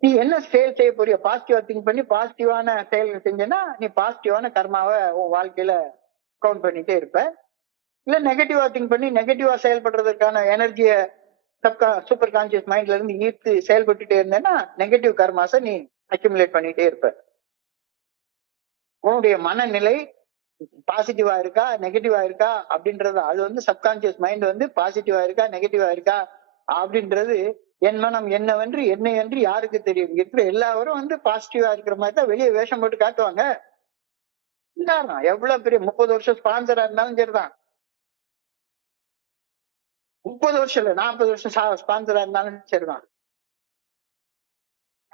நீ என்ன செயல் செய்ய போறியோ பாசிட்டிவா திங்க் பண்ணி பாசிட்டிவான செயல்கள் செஞ்சேன்னா நீ பாசிட்டிவான கர்மாவை உன் வாழ்க்கையில கவுண்ட் பண்ணிட்டே இருப்ப. இல்ல நெகட்டிவா திங்க் பண்ணி நெகட்டிவா செயல்படுறதுக்கான எனர்ஜியை சூப்பர் கான்சியஸ் மைண்ட்ல இருந்து ஈர்த்து செயல்பட்டுட்டே இருந்தேன்னா நெகட்டிவ் கர்மாஸை நீ அக்யூமுலேட் பண்ணிட்டே இருப்ப. உன்னுடைய மனநிலை பாசிட்டிவா இருக்கா நெகட்டிவா இருக்கா அப்படின்றது அது வந்து சப்கான்சியஸ் மைண்ட் வந்து பாசிட்டிவா இருக்கா நெகட்டிவா இருக்கா அப்படின்றது என் மனம் என்னவென்று என்னை என்று யாருக்கு தெரியும். இருக்கிற எல்லாரும் வந்து பாசிட்டிவா இருக்கிற மாதிரி தான் வெளியே வேஷம் போட்டு காட்டுவாங்க. எவ்வளவு பெரிய 30 வருஷம் ஸ்பான்சரா இருந்தாலும் சரிதான், 30 வருஷம் இல்ல 40 வருஷம் ஸ்பான்சரா இருந்தாலும் சரிதான்,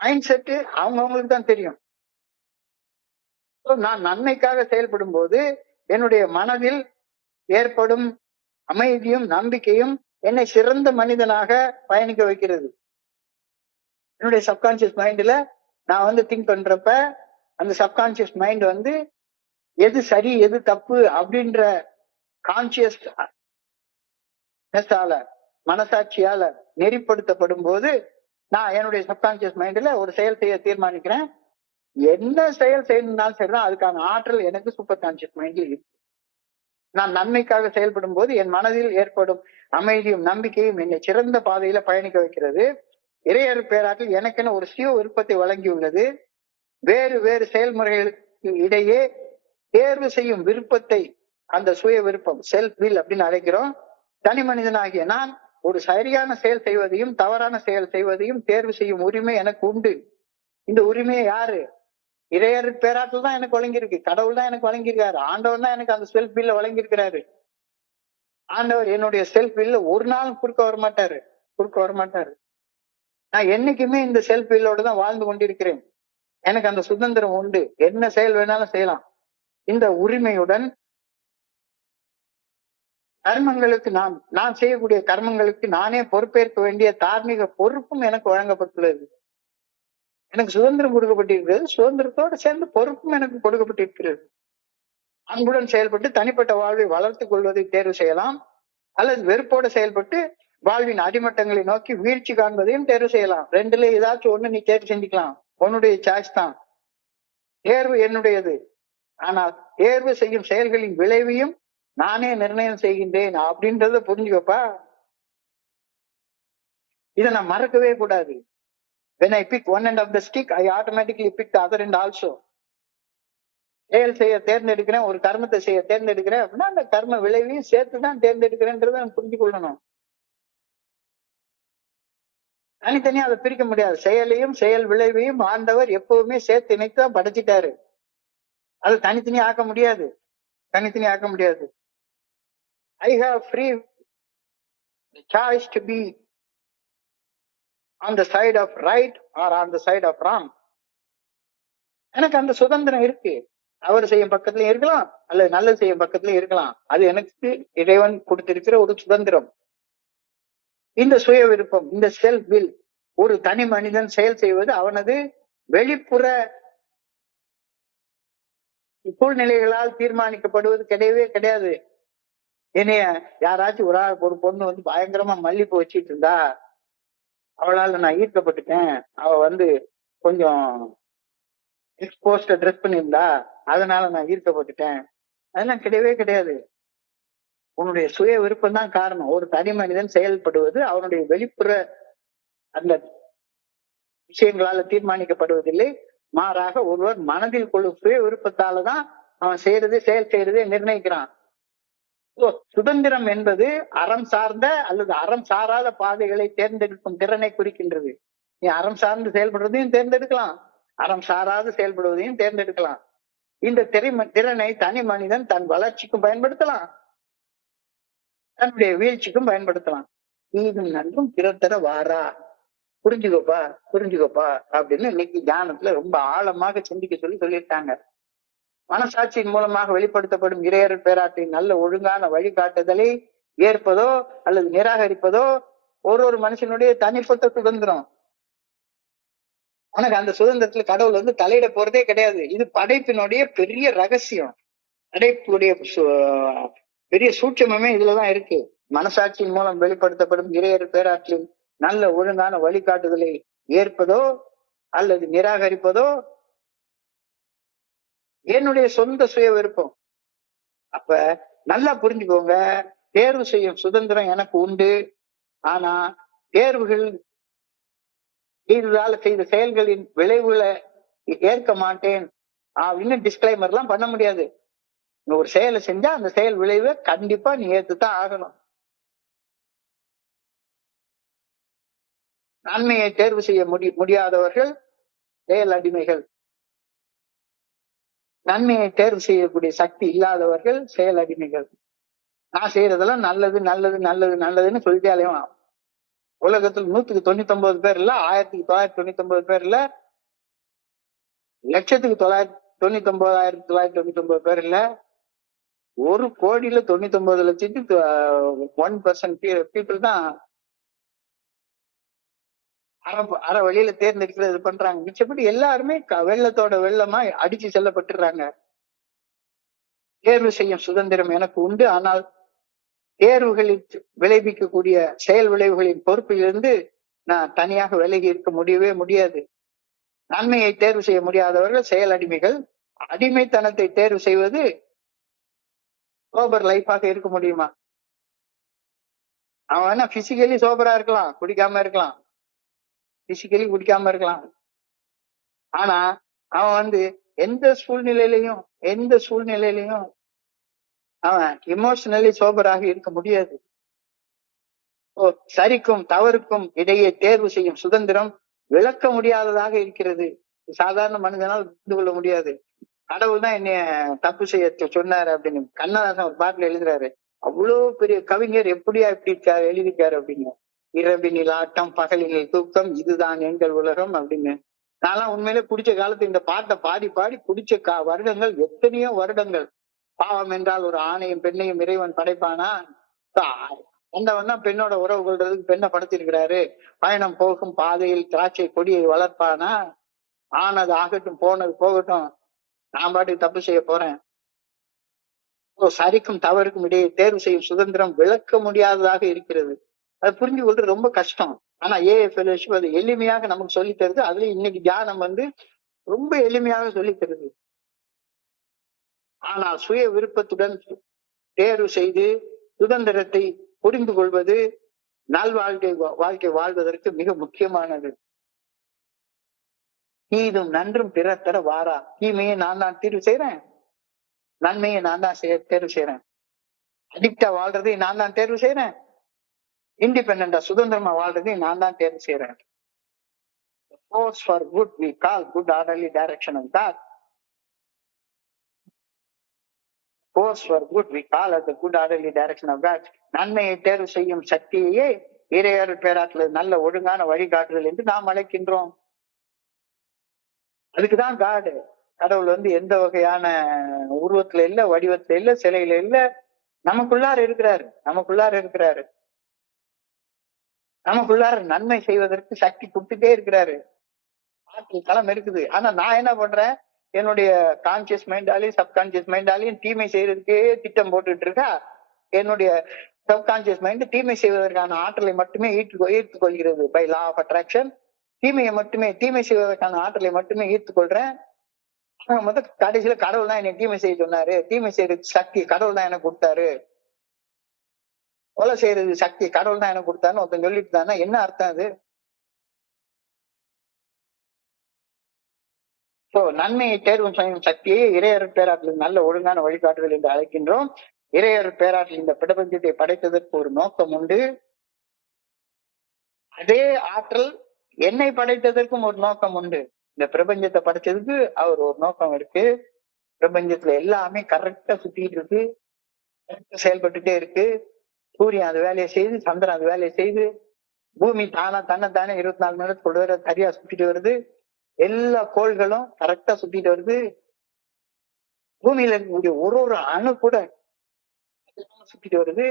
மைண்ட் செட் அவங்கவுங்களுக்கு தான் தெரியும். நான் நன்மைக்காக செயல்படும் போது என்னுடைய மனதில் ஏற்படும் அமைதியும் நம்பிக்கையும் என்னை சிறந்த மனிதனாக பயணிக்க வைக்கிறது. என்னுடைய சப்கான்சியஸ் மைண்ட்ல நான் வந்து திங்க் பண்றப்ப அந்த சப்கான்சியஸ் மைண்ட் வந்து எது சரி எது தப்பு அப்படின்ற கான்சியஸ் மனசாட்சியால நெறிப்படுத்தப்படும் போது நான் என்னுடைய சப்கான்சியஸ் மைண்ட்ல ஒரு செயல் செய்ய தீர்மானிக்கிறேன். என்ன செயல் செய்யணும்னாலும் சரிதான், அதுக்கான ஆற்றல் எனக்கு சூப்பர் கான்சியஸ் மைண்ட்ல இருக்கு. நான் நன்மைக்காக செயல்படும் போது என் மனதில் ஏற்படும் அமைதியும் நம்பிக்கையும் என்னை சிறந்த பாதையில பயணிக்க வைக்கிறது. இறையர் பேராற்றல் எனக்கென ஒரு சுய விருப்பத்தை வழங்கியுள்ளது. வேறு வேறு செயல்முறைகளுக்கு இடையே தேர்வு செய்யும் விருப்பத்தை அந்த சுய விருப்பம் செல்ஃப் வில் அப்படின்னு அழைக்கிறோம். தனி மனிதனாகிய நான் ஒரு சரியான செயல் செய்வதையும் தவறான செயல் செய்வதையும் தேர்வு செய்யும் உரிமை எனக்கு உண்டு. இந்த உரிமையை யாரு? இறையர் பேராற்றல் தான் எனக்கு வழங்கியிருக்கு, கடவுள் தான் எனக்கு வழங்கியிருக்காரு, ஆண்டவர் தான் எனக்கு அந்த செல்ஃப் வில்ல வழங்கியிருக்கிறாரு. ஆண்டவர் என்னுடைய செல்ஃப் வில்ல ஒரு நாள் குறுக்க வரமாட்டாரு. நான் என்னைக்குமே இந்த செல்ஃப் வில்லோட தான் வாழ்ந்து கொண்டிருக்கிறேன். எனக்கு அந்த சுதந்திரம் உண்டு, என்ன செயல் வேணாலும் செய்யலாம். இந்த உரிமையுடன் கர்மங்களுக்கு நான் செய்யக்கூடிய கர்மங்களுக்கு நானே பொறுப்பேற்க வேண்டிய தார்மீக பொறுப்பும் எனக்கு வழங்கப்பட்டுள்ளது. எனக்கு சுதந்திரம் கொடுக்கப்பட்டிருக்கிறது, சுதந்திரத்தோடு சேர்ந்து பொறுப்பும் எனக்கு கொடுக்கப்பட்டிருக்கிறது. அன்புடன் செயல்பட்டு தனிப்பட்ட வாழ்வை வளர்த்துக் கொள்வதை தேர்வு செய்யலாம், அல்லது வெறுப்போடு செயல்பட்டு வாழ்வின் அடிமட்டங்களை நோக்கி வீழ்ச்சி காண்பதையும் தேர்வு செய்யலாம். ரெண்டுல ஏதாச்சும் ஒண்ணு நீ தேர்வு செஞ்சுக்கலாம், உன்னுடைய சாய்ஸ் தான். தேர்வு என்னுடையது, ஆனால் தேர்வு செய்யும் செயல்களின் விளைவையும் நானே நிர்ணயம் செய்கின்றேன் அப்படின்றத புரிஞ்சுக்கப்பா. இதை நான் மறக்கவே கூடாது. When I pick one end of the stick, I automatically pick the other end also. செயல் செய்ய தேர்ந்தெடுக்கிறேன், ஒரு கர்மத்தை செய்ய தேர்ந்தெடுக்கிறேன் அப்படின்னா அந்த கர்ம விளைவையும் சேர்த்துதான் தேர்ந்தெடுக்கிறேன்றதை நான் புரிஞ்சு கொள்ளணும். தனித்தனியா அதை பிரிக்க முடியாது. செயலையும் செயல் விளைவையும் ஆண்டவர் எப்பவுமே சேர்த்து இணைத்து தான் படைச்சிட்டாரு. அது தனித்தனியா ஆக்க முடியாது. தனித்தனியா ஆக்க முடியாது. I have free choice to be on the side of right or on the side of wrong. எனக்கு அந்த சுதந்திரம் இருக்கு. அவர் செய்யும் பக்கத்துலயும் இருக்கலாம், அல்லது நல்லது செய்யும் பக்கத்துலயும் இருக்கலாம். அது எனக்கு இறைவன் கொடுத்திருக்கிற ஒரு சுதந்திரம். இந்த சுய விருப்பம், இந்த செல்ஃப் வில், ஒரு தனி மனிதன் செயல் செய்வது அவனது வெளிப்புற சூழ்நிலைகளால் தீர்மானிக்கப்படுவது கிடையவே கிடையாது. என்னைய யாராச்சும் ஒரு பொண்ணு வந்து பயங்கரமா மல்லிப்பூ வச்சிட்டு இருந்தா, அவளால நான் ஈர்க்கப்பட்டுட்டேன், அவ கொஞ்சம் எக்ஸ்போஸ்ட ட்ரெஸ் பண்ணியிருந்தா அதனால நான் ஈர்க்கப்பட்டுட்டேன், அதெல்லாம் கிடையவே கிடையாது. உன்னுடைய சுய விருப்பம் தான் காரணம். ஒரு தனி மனிதன் செயல்படுவது அவனுடைய வெளிப்புற அந்த விஷயங்களால தீர்மானிக்கப்படுவதில்லை. மாறாக ஒருவர் மனதில் கொள்ளும் சுய விருப்பத்தாலதான் அவன் செயல் செய்யறதே நிர்ணயிக்கிறான். சுதந்திரம் என்பது அறம் சார்ந்த அல்லது அறம் சாராத பாதைகளை தேர்ந்தெடுக்கும் திறனை குறிக்கின்றது. நீ அறம் சார்ந்து செயல்படுறதையும் தேர்ந்தெடுக்கலாம், அறம் சாராது செயல்படுவதையும் தேர்ந்தெடுக்கலாம். இந்த திறனை தனி மனிதன் தன் வளர்ச்சிக்கும் பயன்படுத்தலாம், தன்னுடைய வீழ்ச்சிக்கும் பயன்படுத்தலாம். நீதும் நன்றும் பிறத்தர வாரா, புரிஞ்சுக்கோப்பா புரிஞ்சுக்கோப்பா அப்படின்னு இன்னைக்கு ஞானத்துல ரொம்ப ஆழமாக சிந்திக்க சொல்லியிருக்காங்க. மனசாட்சியின் மூலமாக வெளிப்படுத்தப்படும் இறையருள் பேராற்றின் நல்ல ஒழுங்கான வழிகாட்டுதலை ஏற்பதோ அல்லது நிராகரிப்பதோ ஒரு மனுஷனுடைய தனிப்பட்ட சுதந்திரம். உனக்கு அந்த சுதந்திரத்துல கடவுள் தலையிட போறதே கிடையாது. இது படைப்பினுடைய பெரிய ரகசியம். படைப்புடைய பெரிய சூட்சமே இதுலதான் இருக்கு. மனசாட்சியின் மூலம் வெளிப்படுத்தப்படும் இறையருள் பேராற்றின் நல்ல ஒழுங்கான வழிகாட்டுதலை ஏற்பதோ அல்லது நிராகரிப்பதோ என்னுடைய சொந்த சுய விருப்பம். அப்ப நல்லா புரிஞ்சுக்கோங்க, தேர்வு செய்யும் சுதந்திரம் எனக்கு உண்டு. ஆனா தேர்வுகள் செய்த செயல்களின் விளைவுகளை ஏற்க மாட்டேன் இன்னும் டிஸ்கிளைமர் எல்லாம் பண்ண முடியாது. ஒரு செயலை செஞ்சா அந்த செயல் விளைவை கண்டிப்பா நீ ஏத்துதான் ஆகணும். நன்மையை தேர்வு செய்ய முடியாதவர்கள் செயல் அடிமைகள். நன்மையை தேர்வு செய்யக்கூடிய சக்தி இல்லாதவர்கள் செயல் அடிமைகள். நான் செய்யறதெல்லாம் நல்லது நல்லது நல்லது நல்லதுன்னு சொல்லிட்டே அலையும். உலகத்தில் 199 பேர் இல்ல, 1999 பேர் இல்ல, 1,999,999 பேர் இல்ல, 1,99,00,000 பீப்புள் தான் அற வழியில தேர்ந்தெடுக்கிறது பண்றாங்க. மிச்சப்படி எல்லாருமே வெள்ளத்தோட வெள்ளமா அடிச்சு செல்லப்பட்டுறாங்க. தேர்வு செய்யும் சுதந்திரம் எனக்கு உண்டு. ஆனால் தேர்வுகளில் விளைவிக்கக்கூடிய செயல் விளைவுகளின் பொறுப்பிலிருந்து நான் தனியாக விலகி இருக்க முடியவே முடியாது. நன்மையை தேர்வு செய்ய முடியாதவர்கள் செயல் அடிமைகள். அடிமைத்தனத்தை தேர்வு செய்வது சோபர் லைஃபாக இருக்க முடியுமா? அவன் பிசிக்கலி சோபரா இருக்கலாம், குடிக்காம இருக்கலாம், பிசிக்கலி குடிக்காம இருக்கலாம். ஆனா அவன் எந்த சூழ்நிலையிலையும் அவன் எமோஷனலி சோபராக இருக்க முடியாது. சரிக்கும் தவறுக்கும் இடையே தேர்வு செய்யும் சுதந்திரம் விளக்க முடியாததாக இருக்கிறது. சாதாரண மனிதனால் புரிந்து கொள்ள முடியாது. கடவுள் தான் என்னைய தப்பு செய்ய சொன்னாரு அப்படின்னு கண்ணதாசன் ஒரு பாட்டுல எழுதுறாரு. அவ்வளவு பெரிய கவிஞர் எப்படியா இப்படி இருக்காரு எழுதியிருக்காரு அப்படின்னு. இரவினில் ஆட்டம் பகலினில் தூக்கம் இதுதான் எங்கள் உலகம் அப்படின்னு. நான்லாம் உண்மையிலே பிடிச்ச காலத்து இந்த பாட்டை பாடி பாடி பிடிச்ச வருடங்கள் எத்தனையோ வருடங்கள். பாவம் என்றால் ஒரு ஆணையும் பெண்ணையும் இறைவன் படைப்பானா, அந்தவன் தான் பெண்ணோட உறவு கொள்றதுக்கு பெண்ணை படுத்திருக்கிறாரு. பயணம் போகும் பாதையில் திராட்சை கொடியை வளர்ப்பானா, ஆனது ஆகட்டும் போனது போகட்டும், நான் பாட்டுக்கு தப்பு செய்ய போறேன். சரிக்கும் தவறுக்கும் இடையே தேர்வு செய்யும் சுதந்திரம் விளக்க முடியாததாக இருக்கிறது. அது புரிஞ்சு கொள்றது ரொம்ப கஷ்டம். ஆனா ஏஎஃப்எல்எஸ் அது எளிமையாக நமக்கு சொல்லி தருது. அதுல இன்னைக்கு தியானம் ரொம்ப எளிமையாக சொல்லி தருது. ஆனால் சுய விருப்பத்துடன் தேர்வு செய்து சுதந்திரத்தை புரிந்து கொள்வது வாழ்க்கை வாழ்வதற்கு மிக முக்கியமானது. தீதும் நன்றும் பிறர் தர வாரா. தீமையை நான் தான் தேர்வு செய்யறேன், நன்மையை நான் தான் தேர்வு செய்யறேன். அடிக்டா வாழ்றதை நான் தான் தேர்வு செய்யறேன், இண்டிபெண்டா சுதந்திரமா வாழ்றதை நான் தான் தேர்வு செய்யறேன். Force for good we call good orderly direction of God. Force for good we call as the good orderly direction of God. நன்மையை தேர்வு செய்யும் சக்தியே இறையர் பேராற்றல் நல்ல ஒழுங்கான வழிகாட்டுதல் என்று நாம் அழைக்கின்றோம். அதுக்குதான் காடு. கடவுள் எந்த வகையான உருவத்துல இல்ல, வடிவத்துல இல்ல, சிலையில இல்ல, நமக்குள்ளார இருக்கிறாரு. நமக்குள்ளார நன்மை செய்வதற்கு சக்தி கொடுத்துட்டே இருக்கிறாரு. ஆற்றல் களம் இருக்குது. ஆனா நான் என்ன பண்றேன், என்னுடைய கான்சியஸ் மைண்டாலையும் சப்கான்சியஸ் மைண்டாலையும் தீமை செய்யறதுக்கே திட்டம் போட்டுட்டு இருக்கா. என்னுடைய சப்கான்சியஸ் மைண்ட் தீமை செய்வதற்கான ஆற்றலை மட்டுமே ஈர்த்து கொள்கிறது பை லா ஆஃப் அட்ராக்ஷன். தீமை செய்வதற்கான ஆற்றலை மட்டுமே ஈர்த்து கொள்றேன். கடைசியில கடவுள் தான் என்னை தீமை செய்ய சொன்னாரு, தீமை செய்யறது சக்தி கடவுள் தான் எனக்கு கொடுத்தாரு, கொலை செய்யறது சக்தி கடவுள் தான் எனக்கு கொடுத்தாருன்னு ஒருத்தன் சொல்லிட்டு தானே என்ன அர்த்தம் அது? நன்மையை தேர்வு செய்யும் சக்தியை இறையர் பேராற்றல் நல்ல ஒழுங்கான வழிகாட்டுதல் என்று அழைக்கின்றோம். இறையர் பேராற்றல் இந்த பிரபஞ்சத்தை படைத்ததற்கு ஒரு நோக்கம் உண்டு. அதே ஆற்றல் என்னை படைத்ததற்கும் ஒரு நோக்கம் உண்டு. இந்த பிரபஞ்சத்தை படைச்சதுக்கு அவர் ஒரு நோக்கம் இருக்கு. பிரபஞ்சத்துல எல்லாமே கரெக்டா சுத்திட்டு இருக்கு, செயல்பட்டுட்டே இருக்கு. சூரியன் அது வேலையை செய்து, சந்திரன் அது வேலையை செய்து, பூமி தன்னைத்தானே 24 மணி நேரத்துக்கு சரியா சுத்திட்டு வருது. எல்லா கோள்களும் கரெக்டா சுத்திட்டு வருது. பூமியில இருக்கக்கூடிய ஒரு அணு கூட சுத்திட்டு வருது.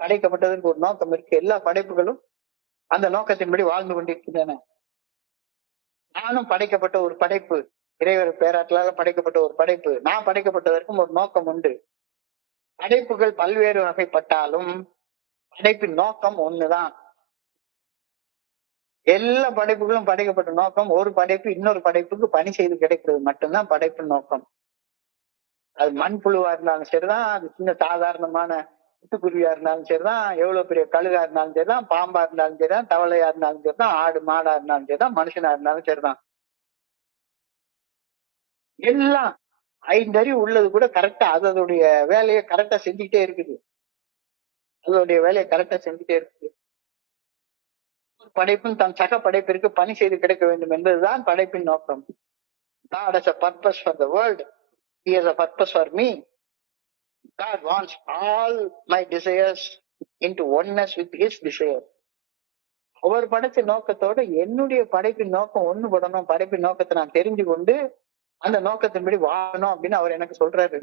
படைக்கப்பட்டதற்கு ஒரு நோக்கம் இருக்கு. எல்லா படைப்புகளும் அந்த நோக்கத்தின்படி வாழ்ந்து கொண்டிருக்கின்றன. நானும் படைக்கப்பட்ட ஒரு படைப்பு, இறைவர் பேராற்றலால படைக்கப்பட்ட ஒரு படைப்பு. நான் படைக்கப்பட்டதற்கும் ஒரு நோக்கம் உண்டு. படைப்புகள் பல்வேறு வகைப்பட்டாலும் படைப்பின் நோக்கம் ஒண்ணுதான். எல்லா படைப்புகளும் படைக்கப்பட்ட நோக்கம் ஒரு படைப்பு இன்னொரு படைப்புக்கு பணி செய்து கிடைக்கிறது மட்டும்தான் படைப்பின் நோக்கம். அது மண்புழுவா இருந்தாலும் சரிதான், அது சின்ன சாதாரணமான சிட்டுக்குருவியா இருந்தாலும் சரிதான், எவ்வளவு பெரிய கழுகா இருந்தாலும் சரிதான், பாம்பா இருந்தாலும் சரிதான், தவளையா இருந்தாலும் சரிதான், ஆடு மாடா இருந்தாலும் சரிதான், மனுஷனா இருந்தாலும் சரிதான், எல்லாம் 5 அறிவு உள்ளது கூட கரெக்டா அதோடைய வேலையை கரெக்டா செஞ்சுக்கிட்டே இருக்குது. படைப்பும் தன் சக படைப்பிற்கு பணி செய்து கிடைக்க வேண்டும் என்பதுதான் படைப்பின் நோக்கம். God has a purpose for the world. He has a purpose for me. God wants all my desires into oneness with his desire. அவர் படைச்ச நோக்கத்தோட என்னுடைய படைப்பின் நோக்கம் ஒண்ணுபடணும். படைப்பின் நோக்கத்தை நான் தெரிஞ்சு கொண்டு அந்த நோக்கத்தின்படி வாழணும் அப்படின்னு அவர் எனக்கு சொல்றாரு.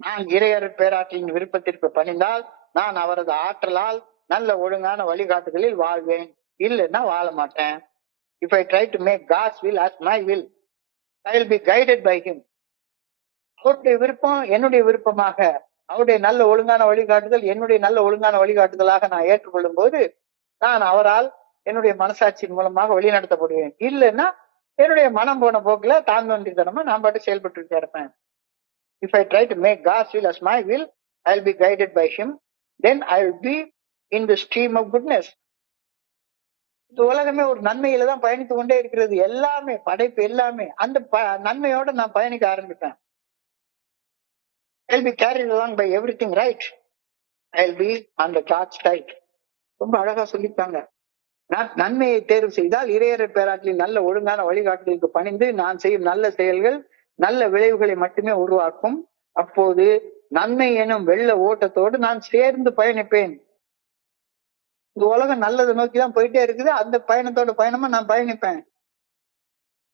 நான் இறையர் பேராற்றலின் விருப்பத்திற்கு பணிந்தால் நான் அவரது ஆற்றலால் நல்ல ஒழுங்கான வழிகாட்டுதலில் வாழ்வேன், இல்லைன்னா வாழ மாட்டேன். If I try to make God's will as my will, I will be guided by him. அவருடைய விருப்பம் என்னுடைய விருப்பமாக, அவருடைய நல்ல ஒழுங்கான வழிகாட்டுதல் என்னுடைய நல்ல ஒழுங்கான வழிகாட்டுதலாக நான் ஏற்றுக்கொள்ளும் போது நான் அவரால் என்னுடைய மனசாட்சியின் மூலமாக வழிநடத்தப்படுவேன். இல்லைன்னா என்னுடைய மனம் போன போக்குல தாந்தோன்றித்தனமா நான் பாட்டு செயல்பட்டு இருப்பேன். If I try to make God's will as my will, I will be guided by him. Then I will be in the stream of goodness. இந்த உலகமே ஒரு நன்மையில தான் பயணித்து கொண்டே இருக்கிறது. எல்லாமே படைப்பு எல்லாமே அந்த நன்மையோட நான் பயணிக்க ஆரம்பிப்பேன். I'll be carried along by everything right. I'll be on the God's side. ரொம்ப அழகா சொல்லிட்டாங்க. நான் நன்மையை தேர்வு செய்தால் இறையர் பேராற்றலின் நல்ல ஒழுங்கான வழிகாட்டுதலுக்கு பணிந்து நான் செய்யும் நல்ல செயல்கள் நல்ல விளைவுகளை மட்டுமே உருவாக்கும். அப்போது நன்மை எனும் வெள்ள ஓட்டத்தோடு நான் சேர்ந்து பயணிப்பேன். இந்த உலகம் நல்லதை நோக்கிதான் போயிட்டே இருக்குது. அந்த பயணத்தோட பயணமா நான் பயணிப்பேன்.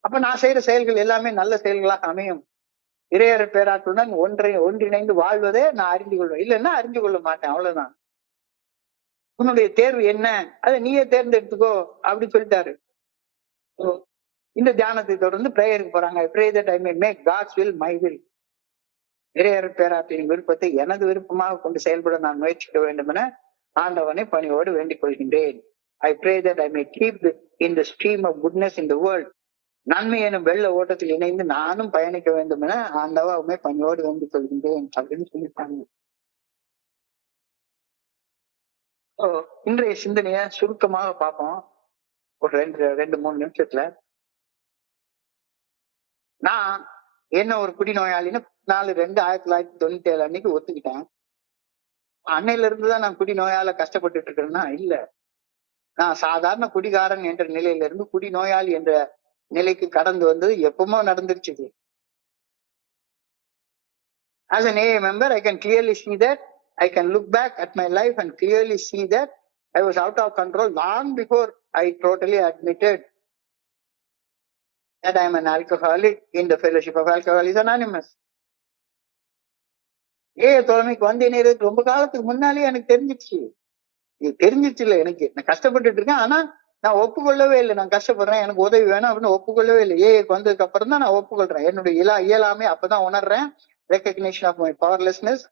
அப்ப நான் செய்யற செயல்கள் எல்லாமே நல்ல செயல்களாக அமையும். இறையர் பேராற்றுடன் ஒன்றிணைந்து வாழ்வதே நான் அறிந்து கொள்வேன். இல்லைன்னா அறிந்து கொள்ள மாட்டேன். அவ்வளவுதான். உன்னுடைய தேர்வு என்ன, அதை நீயே தேர்ந்தெடுத்துக்கோ அப்படின்னு சொல்லிட்டாரு. இந்த தியானத்தை தொடர்ந்து பிரேயருக்கு போறாங்க. I pray that I may make God's will my will. இறையர் பேராற்றின் விருப்பத்தை எனது விருப்பமாக கொண்டு செயல்பட நான் முயற்சிக்க வேண்டும் என ஆண்டவனை பணியோடு வேண்டிக் கொள்கின்றேன். I pray that I may keep in the stream of goodness in the world. நன்மை எனும் வெள்ள ஓட்டத்தில் இணைந்து நானும் பயணிக்க வேண்டும் என ஆண்டவனை பணியோடு வேண்டிக் கொள்கின்றேன் அப்படின்னு சொல்லிட்டாங்க. இன்றைய சிந்தனைய சுருக்கமாக பார்ப்போம் ஒரு 2-3 நிமிஷத்துல. நான் என்ன ஒரு குடிநோயாளின்னு 4/2/1997 அன்னைக்கு ஒத்துக்கிட்டேன். அன்னையில இருந்துதான் நான் குடிநோயால கஷ்டப்பட்டுட்டு இருக்கேன்னா இல்ல, நான் சாதாரண குடிகாரன் என்ற நிலையிலிருந்து குடி நோயாளி என்ற நிலைக்கு கடந்து வந்தது எப்பவுமோ நடந்துருச்சு. As an AA member, I can clearly see that. I can look back at my life and clearly see that I was out of control long before I totally admitted that I am an alcoholic in the Fellowship of Alcoholics Anonymous. தோழமைக்கு வந்தேனே ரொம்ப காலத்துக்கு முன்னாலே எனக்கு தெரிஞ்சிச்சு. இது தெரிஞ்சிச்சு இல்ல, எனக்கு நான் கஷ்டப்பட்டுட்டு இருக்கேன். ஆனா நான் ஒப்புக்கொள்ளவே இல்லை, நான் கஷ்டப்படுறேன், எனக்கு உதவி வேணும் அப்படின்னு ஒப்புக்கொள்ளவே இல்லை. வந்ததுக்கு அப்புறம் தான் நான் ஒப்புக்கொள்றேன். என்னுடைய இயலாமே அப்பதான் உணர்றேன். Recognition of my powerlessness.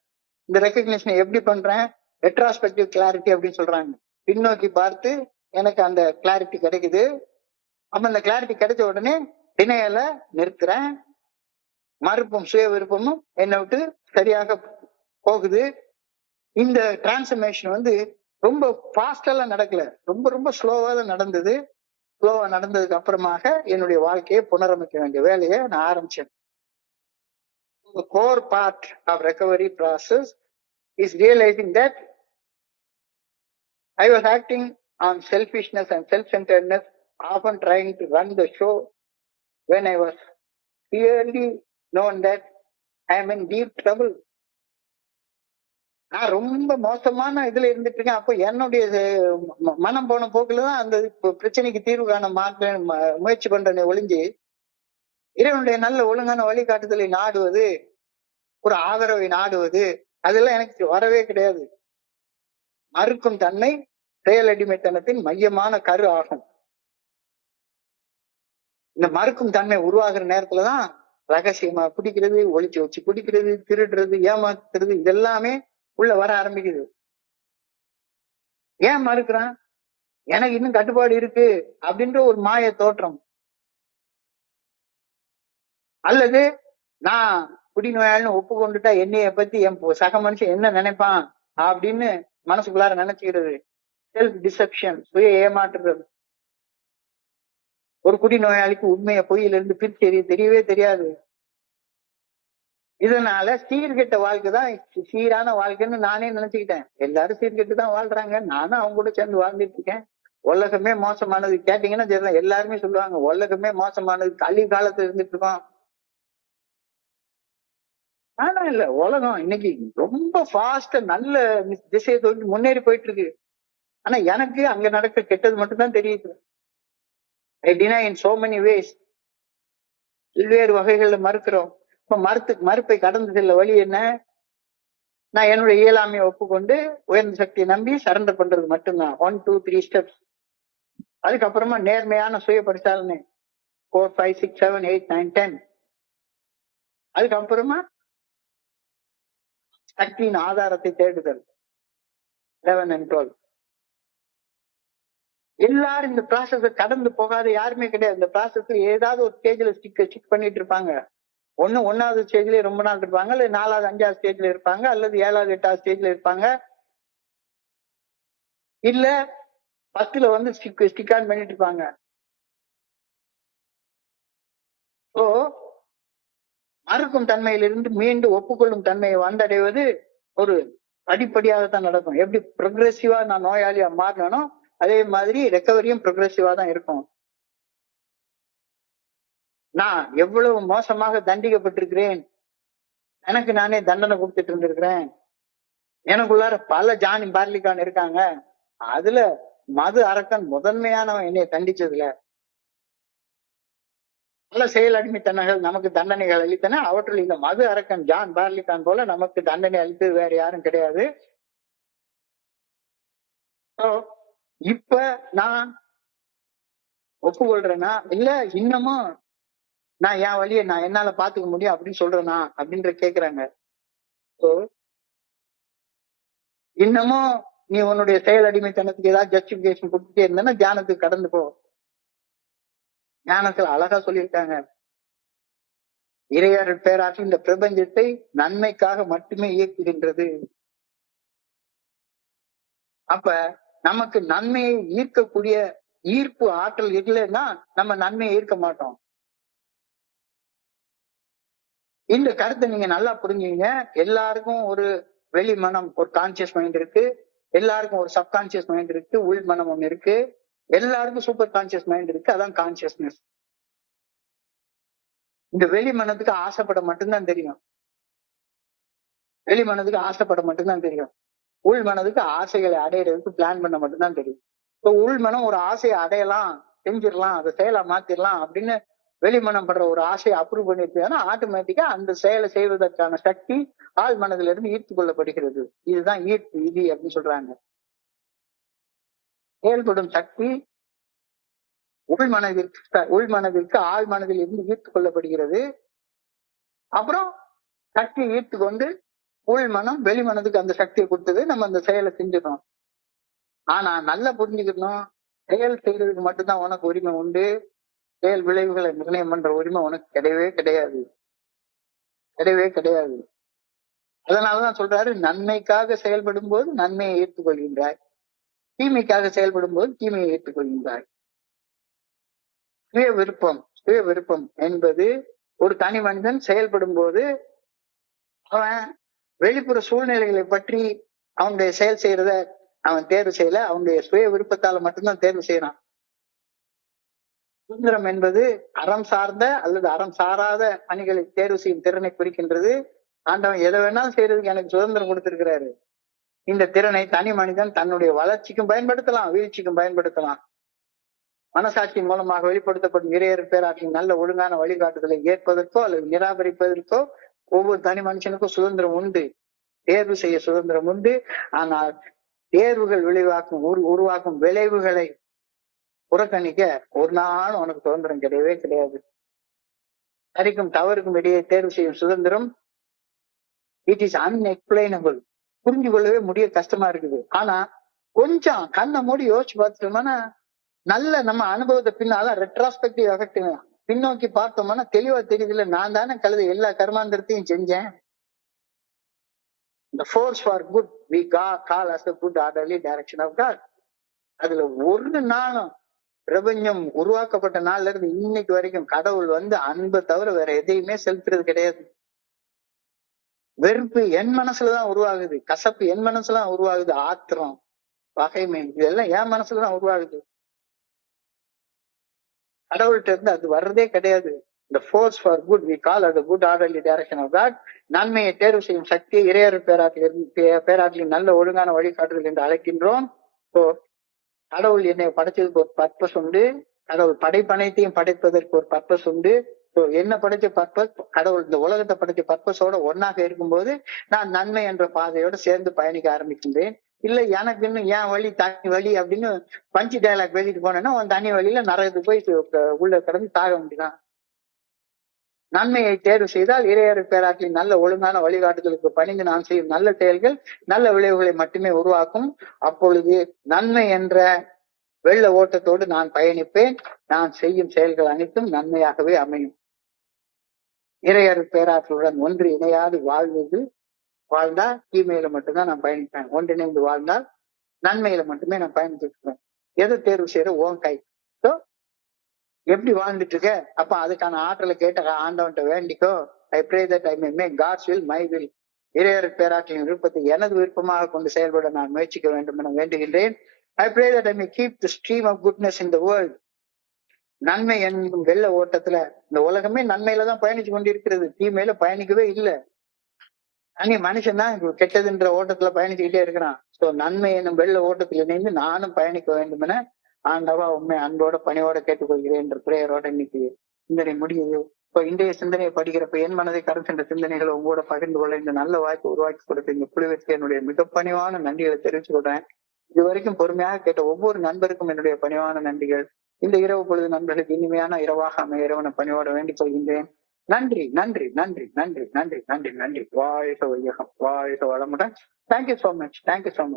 இந்த ரெக்கக்னிஷனை எப்படி பண்றேன்? ரெட்ராஸ்பெக்டிவ் கிளாரிட்டி அப்படின்னு சொல்றாங்க. பின்னோக்கி பார்த்து எனக்கு அந்த கிளாரிட்டி கிடைக்குது. அப்ப அந்த கிளாரிட்டி கிடைச்ச உடனே டினையல நிறுத்துறேன். மறுப்பும் சுய விருப்பமும் என்னை விட்டு சரியாக போகுது. இந்த டிரான்ஸ்ஃபர்மேஷன் ரொம்ப ஃபாஸ்டெல்லாம் நடக்கல, ரொம்ப ரொம்ப ஸ்லோவா தான் நடந்தது. ஸ்லோவா நடந்ததுக்கு அப்புறமாக என்னுடைய வாழ்க்கையை புனரமைக்க வேண்டிய வேலையை நான் ஆரம்பிச்சேன். The core part of recovery process is realizing that I was acting on selfishness and self-centeredness, often trying to run the show when I was clearly known that I am in deep trouble. நான் ரொம்ப மோசமான இதுல இருந்துட்டு இருக்கேன். அப்போ என்னுடைய மனம் போன போக்குலதான் அந்த பிரச்சனைக்கு தீர்வு காண முயற்சி பண்றேன் ஒளிஞ்சு, இறைவனுடைய நல்ல ஒழுங்கான வழிகாட்டுதலை நாடுவது, ஒரு ஆதரவை நாடுவது, அதெல்லாம் எனக்கு வரவே கிடையாது. மறுக்கும் தன்மை செயல் அடிமைத்தனத்தின் மையமான கரு ஆகும். இந்த மறுக்கும் தன்மை உருவாகிற நேரத்துலதான் ரகசியமா குடிக்கிறது, ஒளிச்சு வச்சு குடிக்கிறது, திருடுறது, ஏமாத்துறது, இதெல்லாமே உள்ள வர ஆரம்பிக்குது. ஏன் மறுக்கிறான்? எனக்கு இன்னும் கட்டுப்பாடு இருக்கு அப்படின்ற ஒரு மாய தோற்றம். அல்லது நான் குடிநோயாளின்னு ஒப்புக்கொண்டுட்டா என்னைய பத்தி என் சக மனுஷன் என்ன நினைப்பான் அப்படின்னு மனசுக்குள்ளார நினைச்சுக்கிறது. செல்ஃப் டிசெப்ஷன், சுய ஏமாற்றுறது. ஒரு குடிநோயாளிக்கு உண்மையை பொய்யிலிருந்து பிரிச்சு தெரியவே தெரியாது. இதனால சீர்கெட்ட வாழ்க்கை தான் சீரான வாழ்க்கைன்னு நானே நினைச்சுக்கிட்டேன். எல்லாரும் சீர்கெட்டு தான் வாழ்றாங்க, நானும் அவங்க கூட சேர்ந்து வாழ்ந்துட்டு இருக்கேன். உலகமே மோசமானது கேட்டீங்கன்னா சரிதான், எல்லாருமே சொல்லுவாங்க உலகமே மோசமானது, கலி காலத்துல இருந்துட்டு இருக்கோம். ஆனா இல்ல, உலகம் இன்னைக்கு ரொம்ப ஃபாஸ்டா நல்ல திசையை தோண்டி முன்னேறி போயிட்டு இருக்கு. ஆனா எனக்கு அங்க நடக்க கெட்டது மட்டும் தான் தெரியுது. I deny in so many ways. பல்வேறு வகைகள்ல மறுக்கிறோம். இப்ப மறுப்பை கடந்து செல்ல வழி என்ன? நான் என்னுடைய இயலாமையை ஒப்புக்கொண்டு உயர்ந்த சக்தியை நம்பி சரண்டர் பண்றது மட்டும்தான். 1, 2, 3 ஸ்டெப்ஸ். அதுக்கப்புறமா நேர்மையான சுய பரிசாலனை 4, 5, 6, 7, 8, 9, 10. அதுக்கப்புறமா சக்தியின் ஆதாரத்தை தேடுதல் 11 and 12. எல்லாரும் இந்த ப்ராசஸ் கடந்து போகாத யாருமே கிடையாது. இந்த ப்ராசஸ் ஏதாவது ஒரு ஸ்டேஜ்ல ஸ்டிக் பண்ணிட்டு இருப்பாங்க. ஒன்னாவது ஸ்டேஜ்லயே ரொம்ப நாள் இருப்பாங்க, இல்ல 4வது 5வது ஸ்டேஜ்ல இருப்பாங்க, அல்லது 7வது 8வது ஸ்டேஜ்ல இருப்பாங்க, இல்ல 10ல ஸ்டிக் ஆன் பண்ணிட்டு இருப்பாங்க. ஸோ மறுக்கும் தன்மையிலிருந்து மீண்டும் ஒப்புக்கொள்ளும் தன்மையை வந்தடைவது ஒரு படிப்படியாக தான் நடக்கும். எப்படி ப்ரொக்ரெசிவா நான் நோயாளியா மாறினோ அதே மாதிரி ரெக்கவரியும் ப்ரொக்ரெசிவா தான் இருக்கும். நான் எவ்வளவு மோசமாக தண்டிக்கப்பட்டிருக்கிறேன், எனக்கு நானே தண்டனை கொடுத்துட்டு இருந்திருக்கிறேன். எனக்குள்ளார பல ஜானி பார்லிகான் இருக்காங்க. அதுல மது அரக்கன் முதன்மையானவன் என்னைய தண்டிச்சதுல. பல செயல் அடிமைத்தனங்கள் நமக்கு தண்டனைகள் அளித்தன. அவற்றில் இந்த மது அரக்கன் ஜான் பார்லிகான் போல நமக்கு தண்டனை அளித்தது வேற யாரும் கிடையாது. இப்ப நான் ஒப்புக்கொள்றேன்னா இல்ல இன்னமும் நான் என் வழியை நான் என்னால பாத்துக்க முடியும் அப்படின்னு சொல்றேனா அப்படின்ற கேக்குறாங்க. இன்னமும் நீ உன்னுடைய செயல் அடிமைத்தனத்துக்கு ஏதாவது ஜஸ்டிபிகேஷன் கொடுத்துட்டே இருந்தேன்னா தியானத்துக்கு கடந்து போ. ஞானத்துல அழகா சொல்லியிருக்காங்க, இறையாறு பேராற்றல் இந்த பிரபஞ்சத்தை நன்மைக்காக மட்டுமே இயக்குகின்றது. அப்ப நமக்கு நன்மையை ஈர்க்கக்கூடிய ஈர்ப்பு ஆற்றல் இல்லைன்னா நம்ம நன்மையை ஈர்க்க மாட்டோம். இந்த கருத்தை நீங்க நல்லா புரிஞ்சுங்க. எல்லாருக்கும் ஒரு வெளி மனம், ஒரு கான்சியஸ் மைண்ட் இருக்கு, எல்லாருக்கும் ஒரு சப்கான்சியஸ் மைண்ட் இருக்கு, உள் மனம் ஒண்ணு இருக்கு, எல்லாருக்கும் சூப்பர் கான்சியஸ் மைண்ட் இருக்கு. அதான் கான்சியஸ்னஸ். இந்த வெளி மனதுக்கு ஆசைப்பட மட்டும்தான் தெரியும். வெளி மனதுக்கு ஆசைப்பட மட்டும்தான் தெரியும். உள் மனதுக்கு ஆசைகளை அடையிறதுக்கு பிளான் பண்ண மட்டும்தான் தெரியும். இப்போ உள் மனம் ஒரு ஆசையை அடையலாம், செஞ்சிடலாம், அதை செயலா மாத்திரலாம் அப்படின்னு வெளிமனம் படுற ஒரு ஆசையை அப்ரூவ் பண்ணிருக்காங்கன்னா ஆட்டோமேட்டிக்கா அந்த செயலை செய்வதற்கான சக்தி ஆள் மனதில இருந்து ஈர்த்து கொள்ளப்படுகிறது. இதுதான் ஈர்ப்பு விதி அப்படின்னு சொல்றாங்க. செயல்படும் சக்தி உள் மனதிற்கு ஆள் மனதில் இருந்து ஈர்த்து கொள்ளப்படுகிறது. அப்புறம் சக்தியை ஈர்த்து கொண்டு உள் மனம் வெளி மனதுக்கு அந்த சக்தியை கொடுத்தது, நம்ம அந்த செயலை செஞ்சிடணும். ஆனா நல்லா புரிஞ்சுக்கணும், செயல் செய்யறதுக்கு மட்டும்தான் உனக்கு உரிமை உண்டு. செயல் விளைவுகளை நிர்ணயம் பண்ற உரிமை உனக்கு கிடையவே கிடையாது, கிடையவே கிடையாது. அதனாலதான் சொல்றாரு, நன்மைக்காக செயல்படும் போது நன்மையை ஏற்றுக்கொள்கின்றாய், தீமைக்காக செயல்படும் போது தீமையை ஏற்றுக்கொள்கின்றாய். சுய விருப்பம் என்பது ஒரு தனி மனிதன் செயல்படும் போது அவன் வெளிப்புற சூழ்நிலைகளை பற்றி அவனுடைய செயல் செய்யறத அவன் தேர்வு செய்யல, அவனுடைய சுய விருப்பத்தால மட்டும்தான் தேர்வு செய்யறான். சுதந்திரம் என்பது அறம் சார்ந்த அல்லது அறம் சாராத பணிகளை தேர்வு செய்யும் திறனை குறிக்கின்றது. ஆண்டவன் எதை வேணாலும் செய்யறதுக்கு எனக்கு சுதந்திரம் கொடுத்திருக்கிறாரு. இந்த திறனை தனி மனிதன் தன்னுடைய வளர்ச்சிக்கும் பயன்படுத்தலாம், வீழ்ச்சிக்கும் பயன்படுத்தலாம். மனசாட்சியின் மூலமாக வெளிப்படுத்தப்படும் இறையர் பேராற்றின் நல்ல ஒழுங்கான வழிகாட்டுதலை ஏற்பதற்கோ அல்லது நிராகரிப்பதற்கோ ஒவ்வொரு தனி மனுஷனுக்கும் சுதந்திரம் உண்டு, தேர்வு செய்ய சுதந்திரம் உண்டு. ஆனால் தேர்வுகள் உருவாக்கும் விளைவுகளை புறக்கணிக்க ஒரு நாள் உனக்கு சுதந்திரம் கிடையவே கிடையாது. சரிக்கும் தவறுக்கும் இடையே தேர்வு செய்யும் சுதந்திரம் இட் இஸ் அன்எக்ஸ்பிளைனபிள். புரிஞ்சு கொள்ளவே முடிய கஷ்டமா இருக்குது. ஆனா கொஞ்சம் கண்ணை மூடி யோசிச்சு பார்த்துட்டோம்னா நல்ல நம்ம அனுபவத்தை பின்னால ரெட்ராஸ்பெக்டிவ் எஃபெக்ட் பின்னோக்கி பார்த்தோம்னா தெளிவா தெரியுதுல, நான் தானே கழுத எல்லா கர்மாந்திரத்தையும் செஞ்சேன். The force for good we call as the good orderly direction of God. அதுல ஒரு நாளும் பிரபஞ்சம் உருவாக்கப்பட்ட நாள்ல இருந்து இன்னைக்கு வரைக்கும் கடவுள் அன்பை தவிர வேற எதையுமே செலுத்துறது கிடையாது. வெறுப்பு என் மனசுலதான் உருவாகுது, கசப்பு என் மனசுலதான் உருவாகுது, ஆத்திரம், பகைமை இதெல்லாம் என் மனசுலதான் உருவாகுது. கடவுள்கிட்ட இருந்து அது வர்றதே கிடையாது. The force for good we call as the good orderly direction of God. நன்மையை தேர்வு செய்யும் சக்தியை இறையர் பேராற்றின் நல்ல ஒழுங்கான வழிகாட்டுதல் என்று அழைக்கின்றோம். கடவுள் என்னை படைச்சதுக்கு ஒரு பர்பஸ் உண்டு, கடவுள் படைப்பனைத்தையும் படைப்பதற்கு ஒரு பர்பஸ் உண்டு. என்ன படைச்ச பர்பஸ், கடவுள் இந்த உலகத்தை படைச்ச பர்பஸோட ஒன்னாக இருக்கும்போது நான் நன்மை என்ற பாதையோட சேர்ந்து பயணிக்க ஆரம்பிக்கின்றேன். இல்ல எனக்கு இன்னும் என் வழி தனி வழி அப்படின்னு பஞ்சு டயலாக் வெளியிட்டு போனேன்னா உன் தனி வழியில நரகத்துக்கு போய் உள்ள கடந்து சாக வேண்டியதான். நன்மையை தேர்வு செய்தால் இறையர் பேராற்றின் நல்ல ஒழுங்கான வழிகாட்டுதலுக்கு பணிந்து நான் செய்யும் நல்ல செயல்கள் நல்ல விளைவுகளை மட்டுமே உருவாக்கும். அப்பொழுது நன்மை என்ற வெள்ள ஓட்டத்தோடு நான் பயணிப்பேன். நான் செய்யும் செயல்கள் அனைத்தும் நன்மையாகவே அமையும். இறையர் பேராற்றுடன் ஒன்று இணையாது வாழ்ந்தா தீமையில மட்டும்தான் நான் பயணிப்பேன். ஒன்றிணைந்து வாழ்ந்தால் நன்மையில மட்டுமே நான் பயணிச்சிருப்பேன். எதை தேர்வு செய்யற உன் கை. எப்படி வாழ்ந்துட்டு இருக்க, அப்ப அதுக்கான ஆற்றலை கேட்ட ஆண்டவன்ட்ட வேண்டிக்கோ. I pray that I may make God's will my will. இறையர் பேராற்றின் விருப்பத்தை எனது விருப்பமாக கொண்டு செயல்பட நான் முயற்சிக்க வேண்டும் என வேண்டுகின்றேன். I pray that I may keep the stream of goodness in the world. நன்மை என்னும் வெள்ள ஓட்டத்துல இந்த உலகமே நன்மையில தான் பயணிச்சு கொண்டிருக்கிறது, தீமையில பயணிக்கவே இல்லை. தனி மனுஷன் தான் கெட்டதுன்ற ஓட்டத்துல பயணிச்சுக்கிட்டே இருக்கிறான். சோ நன்மை என்னும் வெள்ள ஓட்டத்தில் இணைந்து நானும் பயணிக்க வேண்டும் என ஆண்டவா உண்மை அன்போட பணியோட கேட்டுக்கொள்கிறேன் என்ற பிரேயரோட இன்னைக்கு சிந்தனை முடியுது. இப்போ இன்றைய சிந்தனையை படிக்கிறப்ப என் மனதை கடந்து சென்ற சிந்தனைகளை உங்களோட பகிர்ந்து கொள்ள இந்த நல்ல வாய்ப்பு உருவாக்கி கொடுத்த இந்த குழுவிற்கு என்னுடைய மிக பணிவான நன்றிகளை தெரிவிச்சு கொள்றேன். இது வரைக்கும் பொறுமையாக கேட்ட ஒவ்வொரு நண்பருக்கும் என்னுடைய பணிவான நன்றிகள். இந்த இரவு பொழுது நண்பர்களுக்கு இனிமையான இரவாக அமைய இறைவனை பணியோட வேண்டிக் கொள்கின்றேன். நன்றி நன்றி நன்றி நன்றி நன்றி நன்றி நன்றி. வாழ்க வையகம், வாழ்க வளமுடன். Thank you so much.